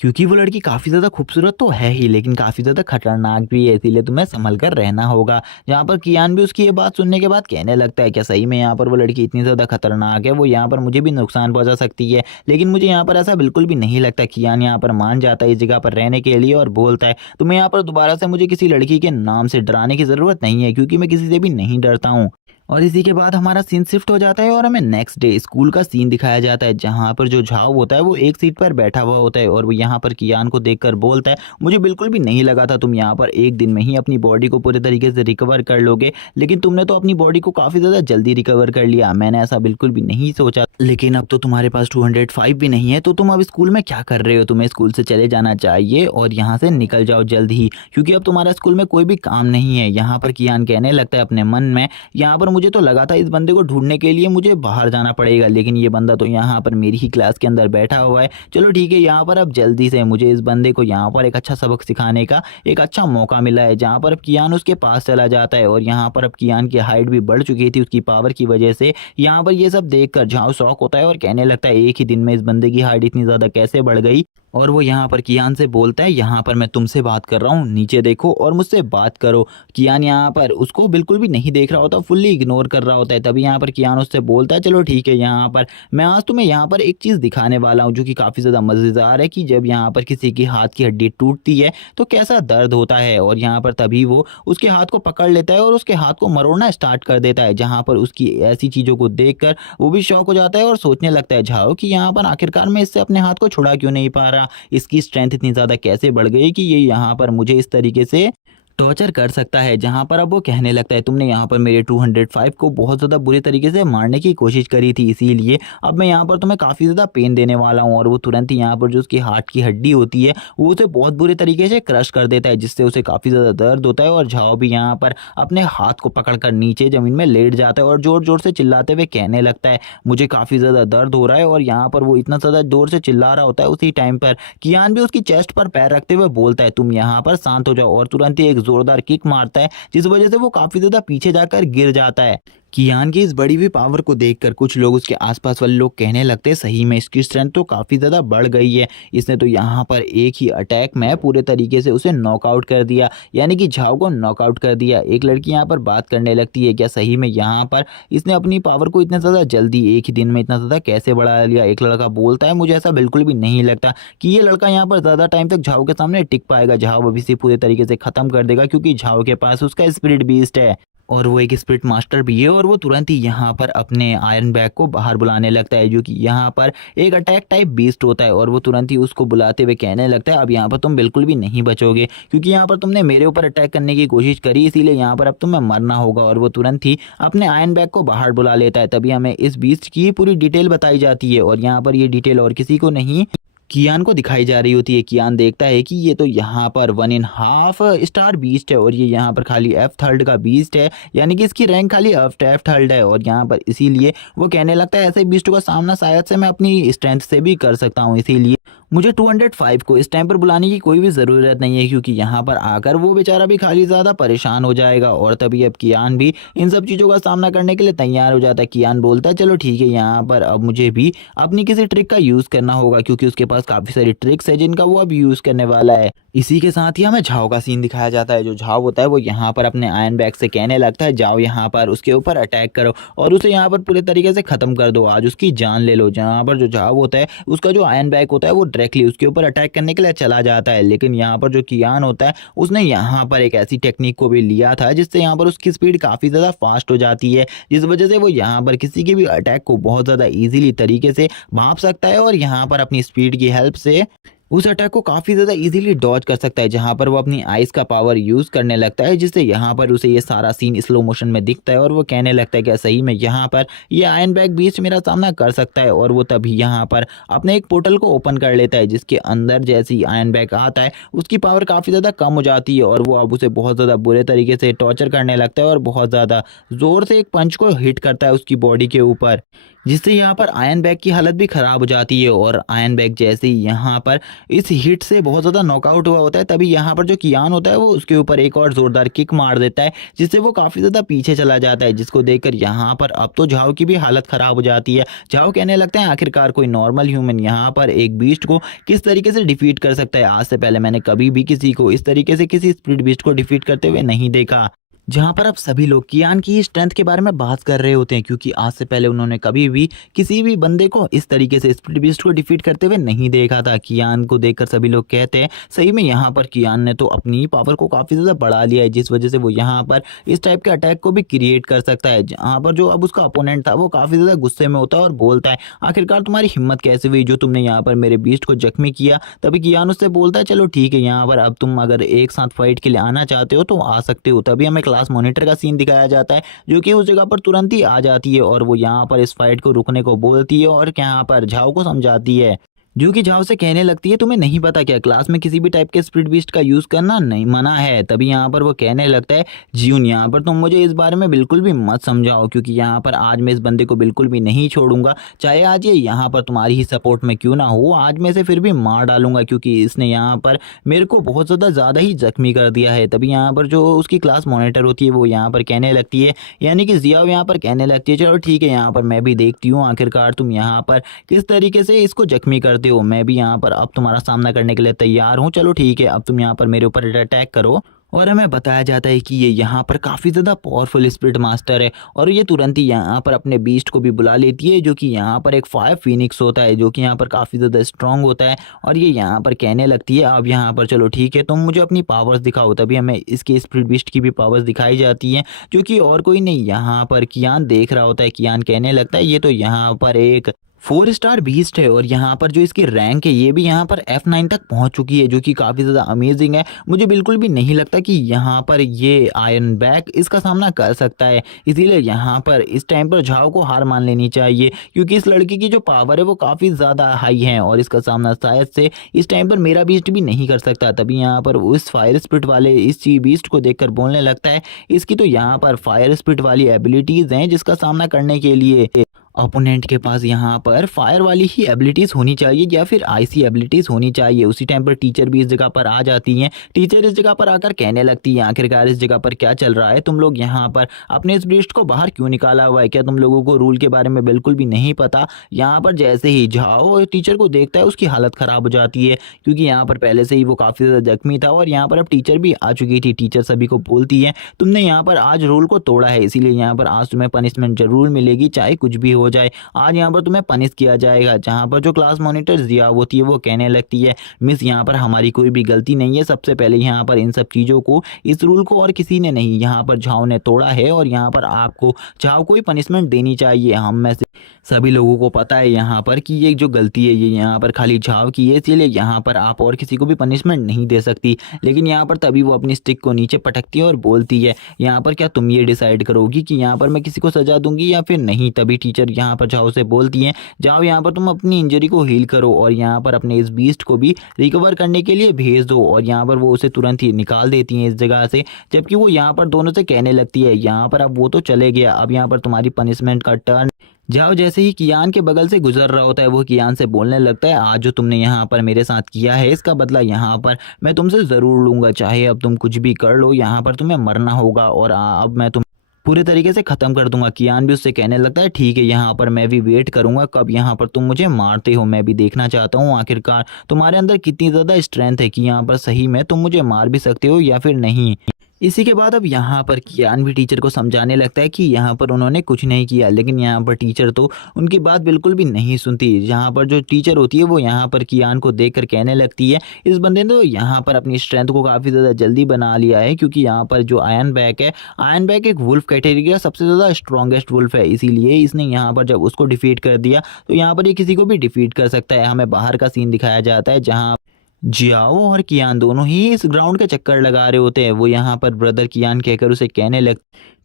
क्योंकि वो लड़की काफ़ी ज़्यादा खूबसूरत तो है ही, लेकिन काफ़ी ज़्यादा खतरनाक भी है, इसीलिए तुम्हें संभल कर रहना होगा। जहाँ पर कियान भी उसकी ये बात सुनने के बाद कहने लगता है, क्या सही में यहाँ पर वो लड़की इतनी ज़्यादा खतरनाक है, वो यहाँ पर मुझे भी नुकसान पहुँचा सकती है। लेकिन मुझे यहाँ पर ऐसा बिल्कुल भी नहीं लगता। कियान यहाँ पर मान जाता है इस जगह पर रहने के लिए और बोलता है, तुम्हें यहाँ पर दोबारा से मुझे किसी लड़की के नाम से डराने की ज़रूरत नहीं है, क्योंकि मैं किसी से भी नहीं डरता हूँ। और इसी के बाद हमारा सीन शिफ्ट हो जाता है और हमें नेक्स्ट डे स्कूल का सीन दिखाया जाता है, जहाँ पर जो झाव होता है वो एक सीट पर बैठा हुआ होता है और वो यहाँ पर कियान को देखकर बोलता है, मुझे बिल्कुल भी नहीं लगा था तुम यहाँ पर एक दिन में ही अपनी बॉडी को पूरे तरीके से रिकवर कर लोगे, लेकिन तुमने तो अपनी बॉडी को काफ़ी ज़्यादा जल्दी रिकवर कर लिया, मैंने ऐसा बिल्कुल भी नहीं सोचा। लेकिन अब तो तुम्हारे पास 205 भी नहीं है, तो तुम अब स्कूल में क्या कर रहे हो, तुम्हें स्कूल से चले जाना चाहिए और यहाँ से निकल जाओ जल्द ही, क्योंकि अब तुम्हारा स्कूल में कोई भी काम नहीं है। यहाँ पर कियान कहने लगता है अपने मन में, यहाँ पर मुझे तो लगा था इस बंदे को ढूंढने के लिए मुझे बाहर जाना पड़ेगा, लेकिन ये बंदा तो यहाँ पर मेरी ही क्लास के अंदर बैठा हुआ है। चलो ठीक है, यहाँ पर अब जल्दी से मुझे इस बंदे को यहाँ पर एक अच्छा सबक सिखाने का एक अच्छा मौका मिला है। जहाँ पर अब कियान उसके पास चला जाता है और यहाँ पर अब कियान की हाइट भी बढ़ चुकी थी उसकी पावर की वजह से। यहाँ पर ये सब देखकर झाओ शौक होता है और कहने लगता है, एक ही दिन में इस बंदे की हाइट इतनी ज़्यादा कैसे बढ़ गई। और वो यहाँ पर कियान से बोलता है, यहाँ पर मैं तुमसे बात कर रहा हूँ, नीचे देखो और मुझसे बात करो। कियान यहाँ पर उसको बिल्कुल भी नहीं देख रहा होता, फुल्ली इग्नोर कर रहा होता है। तभी यहाँ पर कियान उससे बोलता है, चलो ठीक है, यहाँ पर मैं आज तुम्हें यहाँ पर एक चीज़ दिखाने वाला हूँ जो कि काफ़ी ज़्यादा मज़ेदार है, कि जब यहाँ पर किसी की हाथ की हड्डी टूटती है तो कैसा दर्द होता है। और यहाँ पर तभी वो उसके हाथ को पकड़ लेता है और उसके हाथ को मरोड़ना स्टार्ट कर देता है। जहाँ पर उसकी ऐसी चीज़ों को देख कर वो भी शौक हो जाता है और सोचने लगता है झाओ कि यहाँ पर आखिरकार मैं इससे अपने हाथ को छुड़ा क्यों नहीं पा रहा, इसकी स्ट्रेंथ इतनी ज़्यादा कैसे बढ़ गई कि ये यहाँ पर मुझे इस तरीके से टॉर्चर कर सकता है। जहाँ पर अब वो कहने लगता है, तुमने यहाँ पर मेरे 205 को बहुत ज़्यादा बुरी तरीके से मारने की कोशिश करी थी, इसीलिए अब मैं यहाँ पर तुम्हें काफ़ी ज़्यादा पेन देने वाला हूँ। और वो तुरंत ही यहाँ पर जो उसकी हार्ट की हड्डी होती है वो उसे बहुत बुरे तरीके से क्रश कर देता है, जिससे उसे काफ़ी ज़्यादा दर्द होता है। और झाओ भी यहाँ पर अपने हाथ को पकड़ कर नीचे ज़मीन में लेट जाता है और ज़ोर ज़ोर से चिल्लाते हुए कहने लगता है, मुझे काफ़ी ज़्यादा दर्द हो रहा है। और यहाँ पर वो इतना ज़्यादा जोर से चिल्ला रहा होता है, उसी टाइम पर कियान भी उसकी चेस्ट पर पैर रखते हुए बोलता है, तुम यहाँ पर शांत हो जाओ। और तुरंत ही एक ज़ोरदार किक मारता है, जिस वजह से वो काफी ज्यादा पीछे जाकर गिर जाता है। कियान की इस बड़ी हुई पावर को देखकर कुछ लोग, उसके आसपास वाले लोग कहने लगते हैं, सही में इसकी स्ट्रेंथ तो काफ़ी ज़्यादा बढ़ गई है, इसने तो यहाँ पर एक ही अटैक में पूरे तरीके से उसे नॉकआउट कर दिया, यानी कि झाओ को नॉकआउट कर दिया। एक लड़की यहाँ पर बात करने लगती है, क्या सही में यहाँ पर इसने अपनी पावर को इतना ज़्यादा जल्दी एक ही दिन में इतना ज़्यादा कैसे बढ़ा लिया। एक लड़का बोलता है, मुझे ऐसा बिल्कुल भी नहीं लगता कि ये लड़का यहाँ पर ज़्यादा टाइम तक झाओ के सामने टिक पाएगा। झाओ अभी से पूरे तरीके से ख़त्म कर देगा, क्योंकि झाओ के पास उसका स्पिरिट बीस्ट है और वो एक स्पिरिट मास्टर भी है। और वो तुरंत ही यहाँ पर अपने आयरन बैग को बाहर बुलाने लगता है, जो कि यहाँ पर एक अटैक टाइप बीस्ट होता है। और वो तुरंत ही उसको बुलाते हुए कहने लगता है, अब यहाँ पर तुम बिल्कुल भी नहीं बचोगे, क्योंकि यहाँ पर तुमने मेरे ऊपर अटैक करने की कोशिश करी, इसीलिए यहाँ पर अब तुम्हें मरना होगा। और वो तुरंत ही अपने आयरन बैग को बाहर बुला लेता है। तभी हमें इस बीस्ट की पूरी डिटेल बताई जाती है और यहाँ पर ये डिटेल और किसी को नहीं, कियान को दिखाई जा रही होती है। कियान देखता है कि ये तो यहाँ पर 1.5 स्टार बीस्ट है और ये यहाँ पर खाली एफ थर्ड का बीस्ट है, यानी कि इसकी रैंक खाली एफ थर्ड है। और यहाँ पर इसीलिए वो कहने लगता है ऐसे बीस्ट का सामना शायद से मैं अपनी स्ट्रेंथ से भी कर सकता हूँ, इसीलिए मुझे 205 को इस टाइम पर बुलाने की कोई भी ज़रूरत नहीं है, क्योंकि यहाँ पर आकर वो बेचारा भी खाली ज़्यादा परेशान हो जाएगा। और तभी अब कियान भी इन सब चीज़ों का सामना करने के लिए तैयार हो जाता है। कियान बोलता है चलो ठीक है, यहाँ पर अब मुझे भी अपनी किसी ट्रिक का यूज़ करना होगा, क्योंकि उसके पास काफ़ी सारी ट्रिक्स है जिनका वो अब यूज़ करने वाला है। इसी के साथ ही हमें झाओ का सीन दिखाया जाता है। जो झाओ होता है वो यहाँ पर अपने आयरन बैग से कहने लगता है जाओ यहाँ पर उसके ऊपर अटैक करो और उसे यहाँ पर पूरे तरीके से ख़त्म कर दो, आज उसकी जान ले लो। जहाँ पर जो झाओ होता है उसका जो आयरन बैग होता है वो डायरेक्टली उसके ऊपर अटैक करने के लिए चला जाता है। लेकिन यहाँ पर जो कियान होता है उसने यहाँ पर एक ऐसी टेक्निक को भी लिया था जिससे यहाँ पर उसकी स्पीड काफ़ी ज़्यादा फास्ट हो जाती है, जिस वजह से वो यहाँ पर किसी के भी अटैक को बहुत ज़्यादा ईजिली तरीके से भांप सकता है और यहाँ पर अपनी स्पीड की हेल्प से उस अटैक को काफ़ी ज़्यादा इजीली डॉज कर सकता है। जहाँ पर वो अपनी आइज़ का पावर यूज़ करने लगता है, जिससे यहाँ पर उसे ये सारा सीन स्लो मोशन में दिखता है और वो कहने लगता है कि सही में यहाँ पर ये आयरन बैग बीस्ट मेरा सामना कर सकता है। और वो तभी यहाँ पर अपने एक पोर्टल को ओपन कर लेता है, जिसके अंदर जैसे ही आयरन बैग आता है उसकी पावर काफ़ी ज़्यादा कम हो जाती है और वो अब उसे बहुत ज़्यादा बुरे तरीके से टॉर्चर करने लगता है और बहुत ज़्यादा ज़ोर से एक पंच को हिट करता है उसकी बॉडी के ऊपर, जिससे यहाँ पर आयरन बैग की हालत भी ख़राब हो जाती है। और आयरन बैग जैसे ही यहाँ पर इस हिट से बहुत ज़्यादा नॉकआउट हुआ होता है, तभी यहाँ पर जो कियान होता है वो उसके ऊपर एक और ज़ोरदार किक मार देता है, जिससे वो काफ़ी ज़्यादा पीछे चला जाता है। जिसको देखकर यहाँ पर अब तो झाओ की भी हालत ख़राब हो जाती है। झाओ कहने लगते हैं आखिरकार कोई नॉर्मल ह्यूमन यहाँ पर एक बीस्ट को किस तरीके से डिफीट कर सकता है। आज से पहले मैंने कभी भी किसी को इस तरीके से किसी स्प्लिट बीस्ट को डिफीट करते हुए नहीं देखा। जहाँ पर अब सभी लोग कियान की स्ट्रेंथ के बारे में बात कर रहे होते हैं, क्योंकि आज से पहले उन्होंने कभी भी किसी भी बंदे को इस तरीके से स्प्लिट बीस्ट को डिफीट करते हुए नहीं देखा था। कियान को देखकर सभी लोग कहते हैं सही में यहाँ पर कियान ने तो अपनी पावर को काफ़ी ज़्यादा बढ़ा लिया है, जिस वजह से वो यहाँ पर इस टाइप के अटैक को भी क्रिएट कर सकता है। जहाँ पर जो अब उसका अपोनेंट था वो काफ़ी ज़्यादा गुस्से में होता है और बोलता है आखिरकार तुम्हारी हिम्मत कैसे हुई जो तुमने यहाँ पर मेरे बीस्ट को जख्मी किया। तभी कियान उससे बोलता है चलो ठीक है, यहाँ पर अब तुम अगर एक साथ फाइट के लिए आना चाहते हो तो आ सकते हो। तभी हमें क्लास मॉनिटर का सीन दिखाया जाता है, जो कि उस जगह पर तुरंत ही आ जाती है और वो यहाँ पर इस फाइट को रुकने को बोलती है और यहाँ पर झाओ को समझाती है, जो कि झाओ से कहने लगती है तुम्हें नहीं पता क्या क्लास में किसी भी टाइप के स्प्लिट बीस्ट का यूज़ करना नहीं मना है। तभी यहाँ पर वो कहने लगता है जियून यहाँ पर तुम मुझे इस बारे में बिल्कुल भी मत समझाओ, क्योंकि यहाँ पर आज मैं इस बंदे को बिल्कुल भी नहीं छोड़ूंगा, चाहे आज ये यहाँ पर तुम्हारी ही सपोर्ट में क्यों ना हो, आज मैं इसे फिर भी मार डालूंगा, क्योंकि इसने यहाँ पर मेरे को बहुत ज़्यादा ही जख्मी कर दिया है। तभी यहाँ पर जो उसकी क्लास मॉनिटर होती है वो यहाँ पर कहने लगती है, यानी कि जियाओ यहाँ पर कहने लगती है चलो ठीक है, यहाँ पर मैं भी देखती हूँ आखिरकार तुम यहाँ पर किस तरीके से इसको जख्मी करते हो। मैं भी यहाँ पर अब तुम्हारा सामना करने के लिए तैयार हूँ, चलो ठीक है अब तुम यहाँ पर मेरे ऊपर अटैक करो। और हमें बताया जाता है कि ये यहाँ पर काफ़ी ज़्यादा पावरफुल स्पिरिट मास्टर है और ये तुरंत ही यहाँ पर अपने बीस्ट को भी बुला लेती है, जो कि यहाँ पर एक फायर फिनिक्स होता है, जो कि यहाँ पर काफ़ी ज़्यादा स्ट्रांग होता है। और ये यहाँ पर कहने लगती है अब यहाँ पर चलो ठीक है तुम मुझे अपनी पावर्स दिखाओ। तभी हमें इसके स्पिरिट बीस्ट की भी पावर्स दिखाई जाती हैं, जो कि और कोई नहीं यहाँ पर कियान देख रहा होता है। कियान कहने लगता है ये तो यहाँ पर एक 4 स्टार बीस्ट है और यहाँ पर जो इसकी रैंक है ये भी यहाँ पर F9 तक पहुँच चुकी है, जो कि काफ़ी ज़्यादा अमेजिंग है। मुझे बिल्कुल भी नहीं लगता कि यहाँ पर ये आयरन बैग इसका सामना कर सकता है, इसीलिए यहाँ पर इस टाइम पर झाओ को हार मान लेनी चाहिए, क्योंकि इस लड़की की जो पावर है वो काफ़ी ज़्यादा हाई है और इसका सामना शायद से इस टाइम पर मेरा बीस्ट भी नहीं कर सकता। तभी यहाँ पर उस फायर स्पिरिट वाले इस बीस्ट को देखकर बोलने लगता है इसकी तो यहाँ पर फायर स्पिरिट वाली एबिलिटीज़ हैं, जिसका सामना करने के लिए अपोनेंट के पास यहाँ पर फायर वाली ही एबिलिटीज़ होनी चाहिए या फिर आईसी एबिलिटीज़ होनी चाहिए। उसी टाइम पर टीचर भी इस जगह पर आ जाती हैं। टीचर इस जगह पर आकर कहने लगती है आखिरकार इस जगह पर क्या चल रहा है, तुम लोग यहाँ पर अपने इस ब्रीस्ट को बाहर क्यों निकाला हुआ है, क्या तुम लोगों को रूल के बारे में बिल्कुल भी नहीं पता। यहाँ पर जैसे ही झाओ टीचर को देखता है उसकी हालत ख़राब हो जाती है, क्योंकि यहाँ पर पहले से ही वो काफ़ी ज़्यादा जख्मी था और यहाँ पर अब टीचर भी आ चुकी थी। टीचर सभी को बोलती है तुमने यहाँ पर आज रूल को तोड़ा है, इसीलिए यहाँ पर आज तुम्हें पनिशमेंट जरूर मिलेगी, चाहे कुछ भी हो जाए आज यहाँ पर तुम्हें पनिश किया जाएगा। जहाँ पर जो क्लास मॉनिटर जिया होती है वो कहने लगती है मिस यहाँ पर हमारी कोई भी गलती नहीं है, सबसे पहले यहाँ पर इन सब चीज़ों को इस रूल को और किसी ने नहीं, यहाँ पर झाओ ने तोड़ा है और यहाँ पर आपको झाओ को ही पनिशमेंट देनी चाहिए। हम में से सभी लोगों को पता है यहाँ पर कि ये जो गलती है ये यहाँ पर खाली झाव की है, इसीलिए यहाँ पर आप और किसी को भी पनिशमेंट नहीं दे सकती। लेकिन यहाँ पर तभी वो अपनी स्टिक को नीचे पटकती है और बोलती है, यहाँ पर क्या तुम ये डिसाइड करोगी कि यहाँ पर मैं किसी को सजा दूंगी या फिर नहीं। तभी टीचर यहाँ पर झाव से बोलती है, जाओ यहाँ पर तुम अपनी इंजरी को हील करो और यहाँ पर अपने इस बीस्ट को भी रिकवर करने के लिए भेज दो। और यहाँ पर वो उसे तुरंत ही निकाल देती हैं इस जगह से। जबकि वो यहाँ पर दोनों से कहने लगती है, यहाँ पर अब वो तो चले गया, अब यहाँ पर तुम्हारी पनिशमेंट का टर्न। जाओ जैसे ही कियान के बगल से गुजर रहा होता है वो कियान से बोलने लगता है, आज जो तुमने यहाँ पर मेरे साथ किया है इसका बदला यहाँ पर मैं तुमसे ज़रूर लूँगा, चाहे अब तुम कुछ भी कर लो, यहाँ पर तुम्हें मरना होगा और अब मैं तुम पूरे तरीके से ख़त्म कर दूंगा। कियान भी उससे कहने लगता है, ठीक है यहाँ पर मैं भी वेट करूंगा कब यहाँ पर तुम मुझे मारते हो, मैं भी देखना चाहता हूँ आखिरकार तुम्हारे अंदर कितनी ज़्यादा स्ट्रेंथ है कि यहाँ पर सही में तुम मुझे मार भी सकते हो या फिर नहीं। इसी के बाद अब यहाँ पर कियान भी टीचर को समझाने लगता है कि यहाँ पर उन्होंने कुछ नहीं किया, लेकिन यहाँ पर टीचर तो उनकी बात बिल्कुल भी नहीं सुनती। यहाँ पर जो टीचर होती है वो यहाँ पर कियान को देखकर कहने लगती है, इस बंदे ने तो यहाँ पर अपनी स्ट्रेंथ को काफ़ी ज़्यादा जल्दी बना लिया है, क्योंकि यहाँ पर जो आयरन बैक है, आयरन बैक एक वुल्फ कैटेगरी का सबसे ज़्यादा स्ट्रॉन्गेस्ट वुल्फ है, इसीलिए इसने यहाँ पर जब उसको डिफीट कर दिया तो यहाँ पर ये किसी को भी डिफीट कर सकता है। हमें बाहर का सीन दिखाया जाता है जहाँ जियाओ और कियान दोनों ही इस ग्राउंड के चक्कर लगा रहे होते हैं। वो यहाँ पर ब्रदर कियान कहकर उसे कहने लग,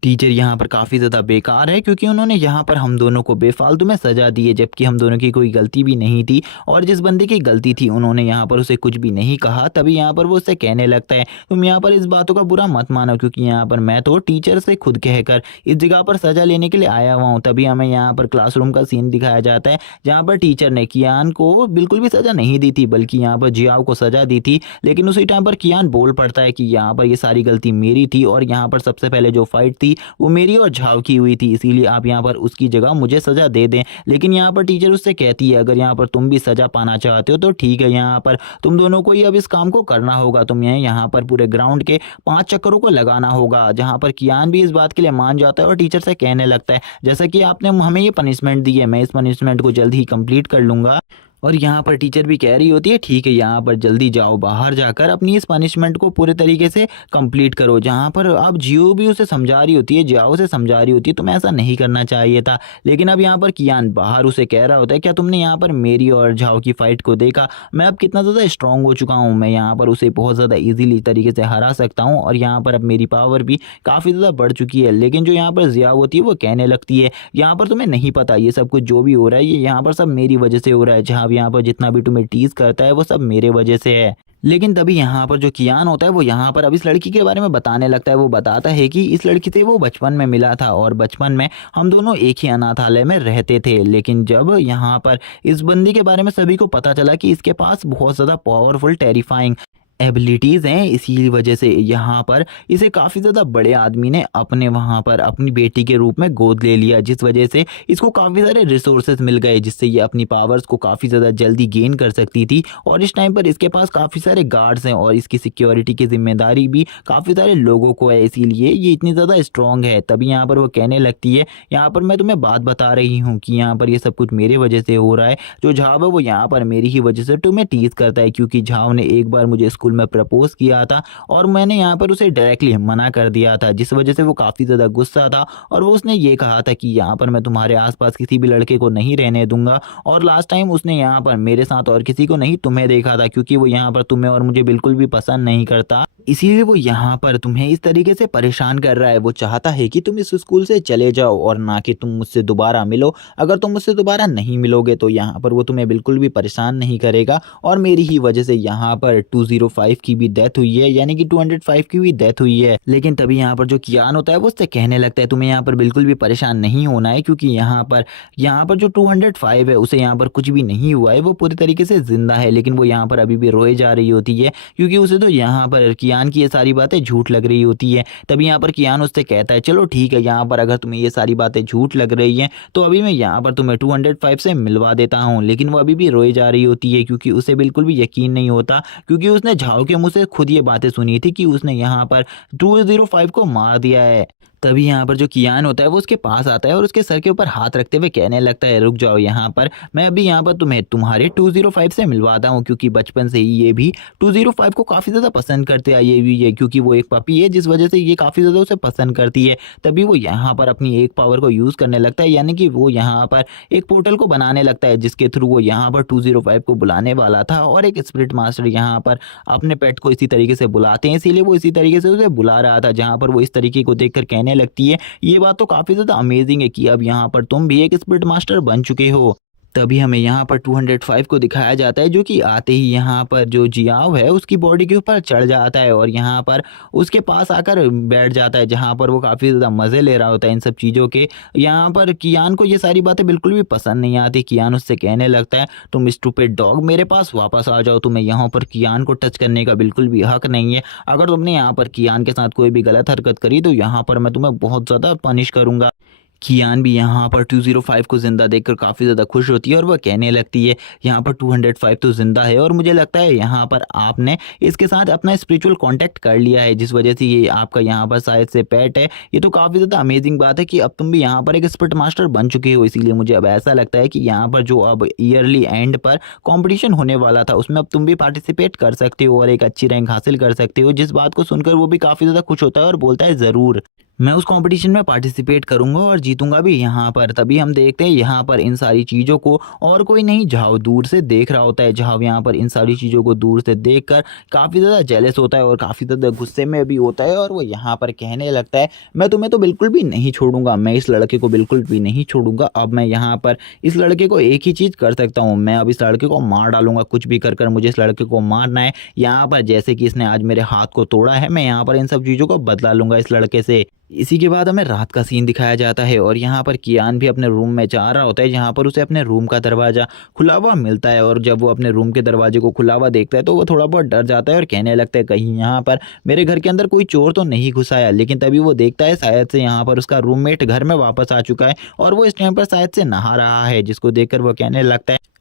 टीचर यहाँ पर काफ़ी ज़्यादा बेकार है, क्योंकि उन्होंने यहाँ पर हम दोनों को बेफालतू में सजा दी है, जबकि हम दोनों की कोई गलती भी नहीं थी और जिस बंदे की गलती थी उन्होंने यहाँ पर उसे कुछ भी नहीं कहा। तभी यहाँ पर वो उससे कहने लगता है, तुम यहाँ पर इस बातों का बुरा मत मानो, क्योंकि यहाँ पर मैं तो टीचर से खुद कहकर इस जगह पर सजा लेने के लिए आया हुआ हूँ। तभी हमें यहाँ पर क्लासरूम का सीन दिखाया जाता है जहाँ पर टीचर ने कियान को बिल्कुल भी सजा नहीं दी थी, बल्कि यहाँ पर जियाओ को सजा दी थी। लेकिन उसी टाइम पर कियान बोल पड़ता है कि यहाँ पर ये सारी गलती मेरी थी और यहाँ पर सबसे पहले जो फाइट थी वो मेरी और झाव की हुई थी, इसीलिए आप यहाँ पर उसकी जगह मुझे सजा दे दें। लेकिन यहाँ पर टीचर उससे कहती है, अगर यहाँ पर तुम भी सजा पाना चाहते हो तो ठीक है, यहाँ पर तुम दोनों को ही अब इस काम को करना होगा, तुम्हें यहाँ पर पूरे ग्राउंड के 5 चक्करों को लगाना होगा। जहाँ पर कियान भी इस बात के लिए मान जाता है और टीचर से कहने लगता है, जैसा कि आपने हमें ये पनिशमेंट दी है मैं इस पनिशमेंट को जल्द ही कंप्लीट कर लूँगा। और यहाँ पर टीचर भी कह रही होती है, ठीक है यहाँ पर जल्दी जाओ, बाहर जाकर अपनी इस पनिशमेंट को पूरे तरीके से कंप्लीट करो। जहाँ पर अब जियो भी उसे समझा रही होती है, जियाओ से समझा रही होती है तुम्हें ऐसा नहीं करना चाहिए था। लेकिन अब यहाँ पर कियान बाहर उसे कह रहा होता है, क्या तुमने यहाँ पर मेरी और झाओ की फाइट को देखा, मैं अब कितना ज़्यादा स्ट्रॉन्ग हो चुका हूँ, मैं यहाँ पर उसे बहुत ज़्यादा ईजिली तरीके से हरा सकता हूँ और यहाँ पर अब मेरी पावर भी काफ़ी ज़्यादा बढ़ चुकी है। लेकिन जो यहाँ पर जियाओ होती है वो कहने लगती है, यहाँ पर तुम्हें नहीं पता ये सब कुछ जो भी हो रहा है ये यहाँ पर सब मेरी वजह से हो रहा है, जहाँ यहाँ पर जितना भी तुम्हें टीज करता है वो सब मेरे वजह से है। लेकिन तभी यहाँ पर जो कियान होता है वो यहाँ पर अब इस लड़की के बारे में बताने लगता है। वो बताता है कि इस लड़की से वो बचपन में मिला था और बचपन में हम दोनों एक ही अनाथालय में रहते थे। लेकिन जब यहाँ पर इस बंदी के बारे में सभी को पता चला कि इसके पास बहुत ज़्यादा पावरफुल टेरिफाइंग एबिलिटीज़ हैं, इसी वजह से यहाँ पर इसे काफ़ी ज़्यादा बड़े आदमी ने अपने वहाँ पर अपनी बेटी के रूप में गोद ले लिया, जिस वजह से इसको काफ़ी सारे रिसोर्सेज मिल गए जिससे ये अपनी पावर्स को काफ़ी ज़्यादा जल्दी गेन कर सकती थी। और इस टाइम पर इसके पास काफ़ी सारे गार्ड्स हैं और इसकी सिक्योरिटी की जिम्मेदारी भी काफ़ी सारे लोगों को है, इसीलिए ये इतनी ज़्यादा स्ट्रॉन्ग है। तभी यहाँ पर वो कहने लगती है, यहाँ पर मैं तुम्हें बात बता रही हूँ कि यहाँ पर ये सब कुछ मेरे वजह से हो रहा है। जो झाव है वो यहाँ पर मेरी ही वजह से तुम्हें टीज करता है, क्योंकि झाव ने एक बार मुझे स्कूल में प्रपोज किया था और मैंने यहाँ पर उसे डायरेक्टली मना कर दिया था, जिस वजह से वो काफ़ी ज़्यादा गुस्सा था और वो उसने ये कहा था कि यहाँ पर मैं तुम्हारे आसपास किसी भी लड़के को नहीं रहने दूंगा। और लास्ट टाइम उसने यहाँ पर मेरे साथ और किसी को नहीं तुम्हें देखा था, क्योंकि वो यहाँ पर तुम्हें और मुझे बिल्कुल भी पसंद नहीं करता, इसीलिए वो यहाँ पर तुम्हें इस तरीके से परेशान कर रहा है। वो चाहता है कि तुम इस स्कूल से चले जाओ और ना कि तुम मुझसे दोबारा मिलो। अगर तुम मुझसे दोबारा नहीं मिलोगे तो यहाँ पर वो तुम्हें बिल्कुल भी परेशान नहीं करेगा और मेरी ही वजह से यहाँ पर 205 की भी डेथ हुई है, यानी कि 205 की भी डेथ हुई है। लेकिन तभी यहाँ पर जो कियान होता है वो उससे कहने लगता है, तुम्हें यहाँ पर बिल्कुल भी परेशान नहीं होना है, क्योंकि यहाँ पर जो 205 है उसे यहाँ पर कुछ भी नहीं हुआ है, वो पूरी तरीके से जिंदा है। लेकिन वो यहाँ पर अभी भी रोए जा रही होती है, क्योंकि उसे तो यहाँ पर कियान की ये सारी बातें झूठ लग रही होती है। तभी यहाँ पर कियान उससे कहता है, चलो ठीक है, यहाँ पर अगर तुम्हें ये सारी बातें झूठ लग रही हैं तो अभी मैं यहाँ पर तुम्हें 205 से मिलवा देता हूँ। लेकिन वो अभी भी रोए जा रही होती है, क्योंकि उसे बिल्कुल भी यकीन नहीं होता, क्योंकि उसने झाओ के मुँह से खुद ये बातें सुनी थी कि उसने यहाँ पर 205 को मार दिया है। तभी यहाँ पर जो कियान होता है वो उसके पास आता है और उसके सर के ऊपर हाथ रखते हुए कहने लगता है, रुक जाओ यहाँ पर, मैं अभी यहाँ पर तुम्हें तुम्हारे 205 से मिलवाता हूँ, क्योंकि बचपन से ही ये भी 205 को काफ़ी ज़्यादा पसंद करते आई हुई है, क्योंकि वो एक पपी है जिस वजह से ये काफ़ी ज़्यादा उसे पसंद करती है। तभी वो यहाँ पर अपनी एक पावर को यूज़ करने लगता है, यानी कि वो यहाँ पर एक पोर्टल को बनाने लगता है जिसके थ्रू वो यहाँ पर 205 को बुलाने वाला था। और एक स्पिरिट मास्टर यहाँ पर अपने पेट को इसी तरीके से बुलाते हैं, इसीलिए वो इसी तरीके से उसे बुला रहा था, जहाँ पर वो इस तरीके को देखकर कहने लगती है, ये बात तो काफ़ी ज़्यादा अमेजिंग है कि अब यहाँ पर तुम भी एक स्पिरिट मास्टर बन चुके हो। तभी हमें यहाँ पर 205 को दिखाया जाता है, जो कि आते ही यहाँ पर जो जियाओ है उसकी बॉडी के ऊपर चढ़ जाता है और यहाँ पर उसके पास आकर बैठ जाता है, जहाँ पर वो काफ़ी ज़्यादा मज़े ले रहा होता है इन सब चीज़ों के। यहाँ पर कियान को ये सारी बातें बिल्कुल भी पसंद नहीं आती। कियान उससे कहने लगता है, तुम स्टूपिड डॉग, मेरे पास वापस आ जाओ, तुम्हें यहाँ पर कियान को टच करने का बिल्कुल भी हक नहीं है। अगर तुमने यहाँ पर कियान के साथ कोई भी गलत हरकत करी तो यहाँ पर मैं तुम्हें बहुत ज़्यादा पनिश करूँगा। कियान भी यहाँ पर 205 को ज़िंदा देखकर काफ़ी ज़्यादा खुश होती है और वह कहने लगती है, यहाँ पर 205 तो ज़िंदा है और मुझे लगता है यहाँ पर आपने इसके साथ अपना स्पिरिचुअल कांटेक्ट कर लिया है, जिस वजह से ये आपका यहाँ पर शायद से पेट है। ये तो काफ़ी ज़्यादा अमेजिंग बात है कि अब तुम भी यहाँ पर एक स्पिरिट मास्टर बन चुके हो। इसीलिए मुझे अब ऐसा लगता है कि यहाँ पर जो अब ईयरली एंड पर कॉम्पिटिशन होने वाला था उसमें अब तुम भी पार्टिसिपेट कर सकते हो और एक अच्छी रैंक हासिल कर सकते हो। जिस बात को सुनकर वो भी काफ़ी ज़्यादा खुश होता है और बोलता है, ज़रूर मैं उस कंपटीशन में पार्टिसिपेट करूंगा और जीतूंगा भी यहाँ पर। तभी हम देखते हैं यहाँ पर इन सारी चीज़ों को और कोई नहीं, झाओ दूर से देख रहा होता है। झाओ यहाँ पर इन सारी चीज़ों को दूर से देखकर काफ़ी ज़्यादा जेलस होता है और काफ़ी ज़्यादा गुस्से में भी होता है और वो यहाँ पर कहने लगता है, मैं तुम्हें तो बिल्कुल भी नहीं छोड़ूंगा, मैं इस लड़के को बिल्कुल भी नहीं छोड़ूंगा। अब मैं यहाँ पर इस लड़के को एक ही चीज़ कर सकता हूँ, मैं अब इस लड़के को मार डालूंगा, कुछ भी कर कर मुझे इस लड़के को मारना है। यहाँ पर जैसे कि इसने आज मेरे हाथ को तोड़ा है, मैं यहाँ पर इन सब चीज़ों को बदला लूंगा इस लड़के से। इसी के बाद हमें रात का सीन दिखाया जाता है और यहाँ पर कियान भी अपने रूम में जा रहा होता है, जहाँ पर उसे अपने रूम का दरवाज़ा खुला हुआ मिलता है। और जब वो अपने रूम के दरवाजे को खुला हुआ देखता है तो वो थोड़ा बहुत डर जाता है और कहने लगता है, कहीं यहाँ पर मेरे घर के अंदर कोई चोर तो नहीं घुस आया। लेकिन तभी वो देखता है शायद से यहाँ पर उसका रूममेट घर में वापस आ चुका है और वो इस टाइम पर शायद से नहा रहा है, जिसको देखकर वो कहने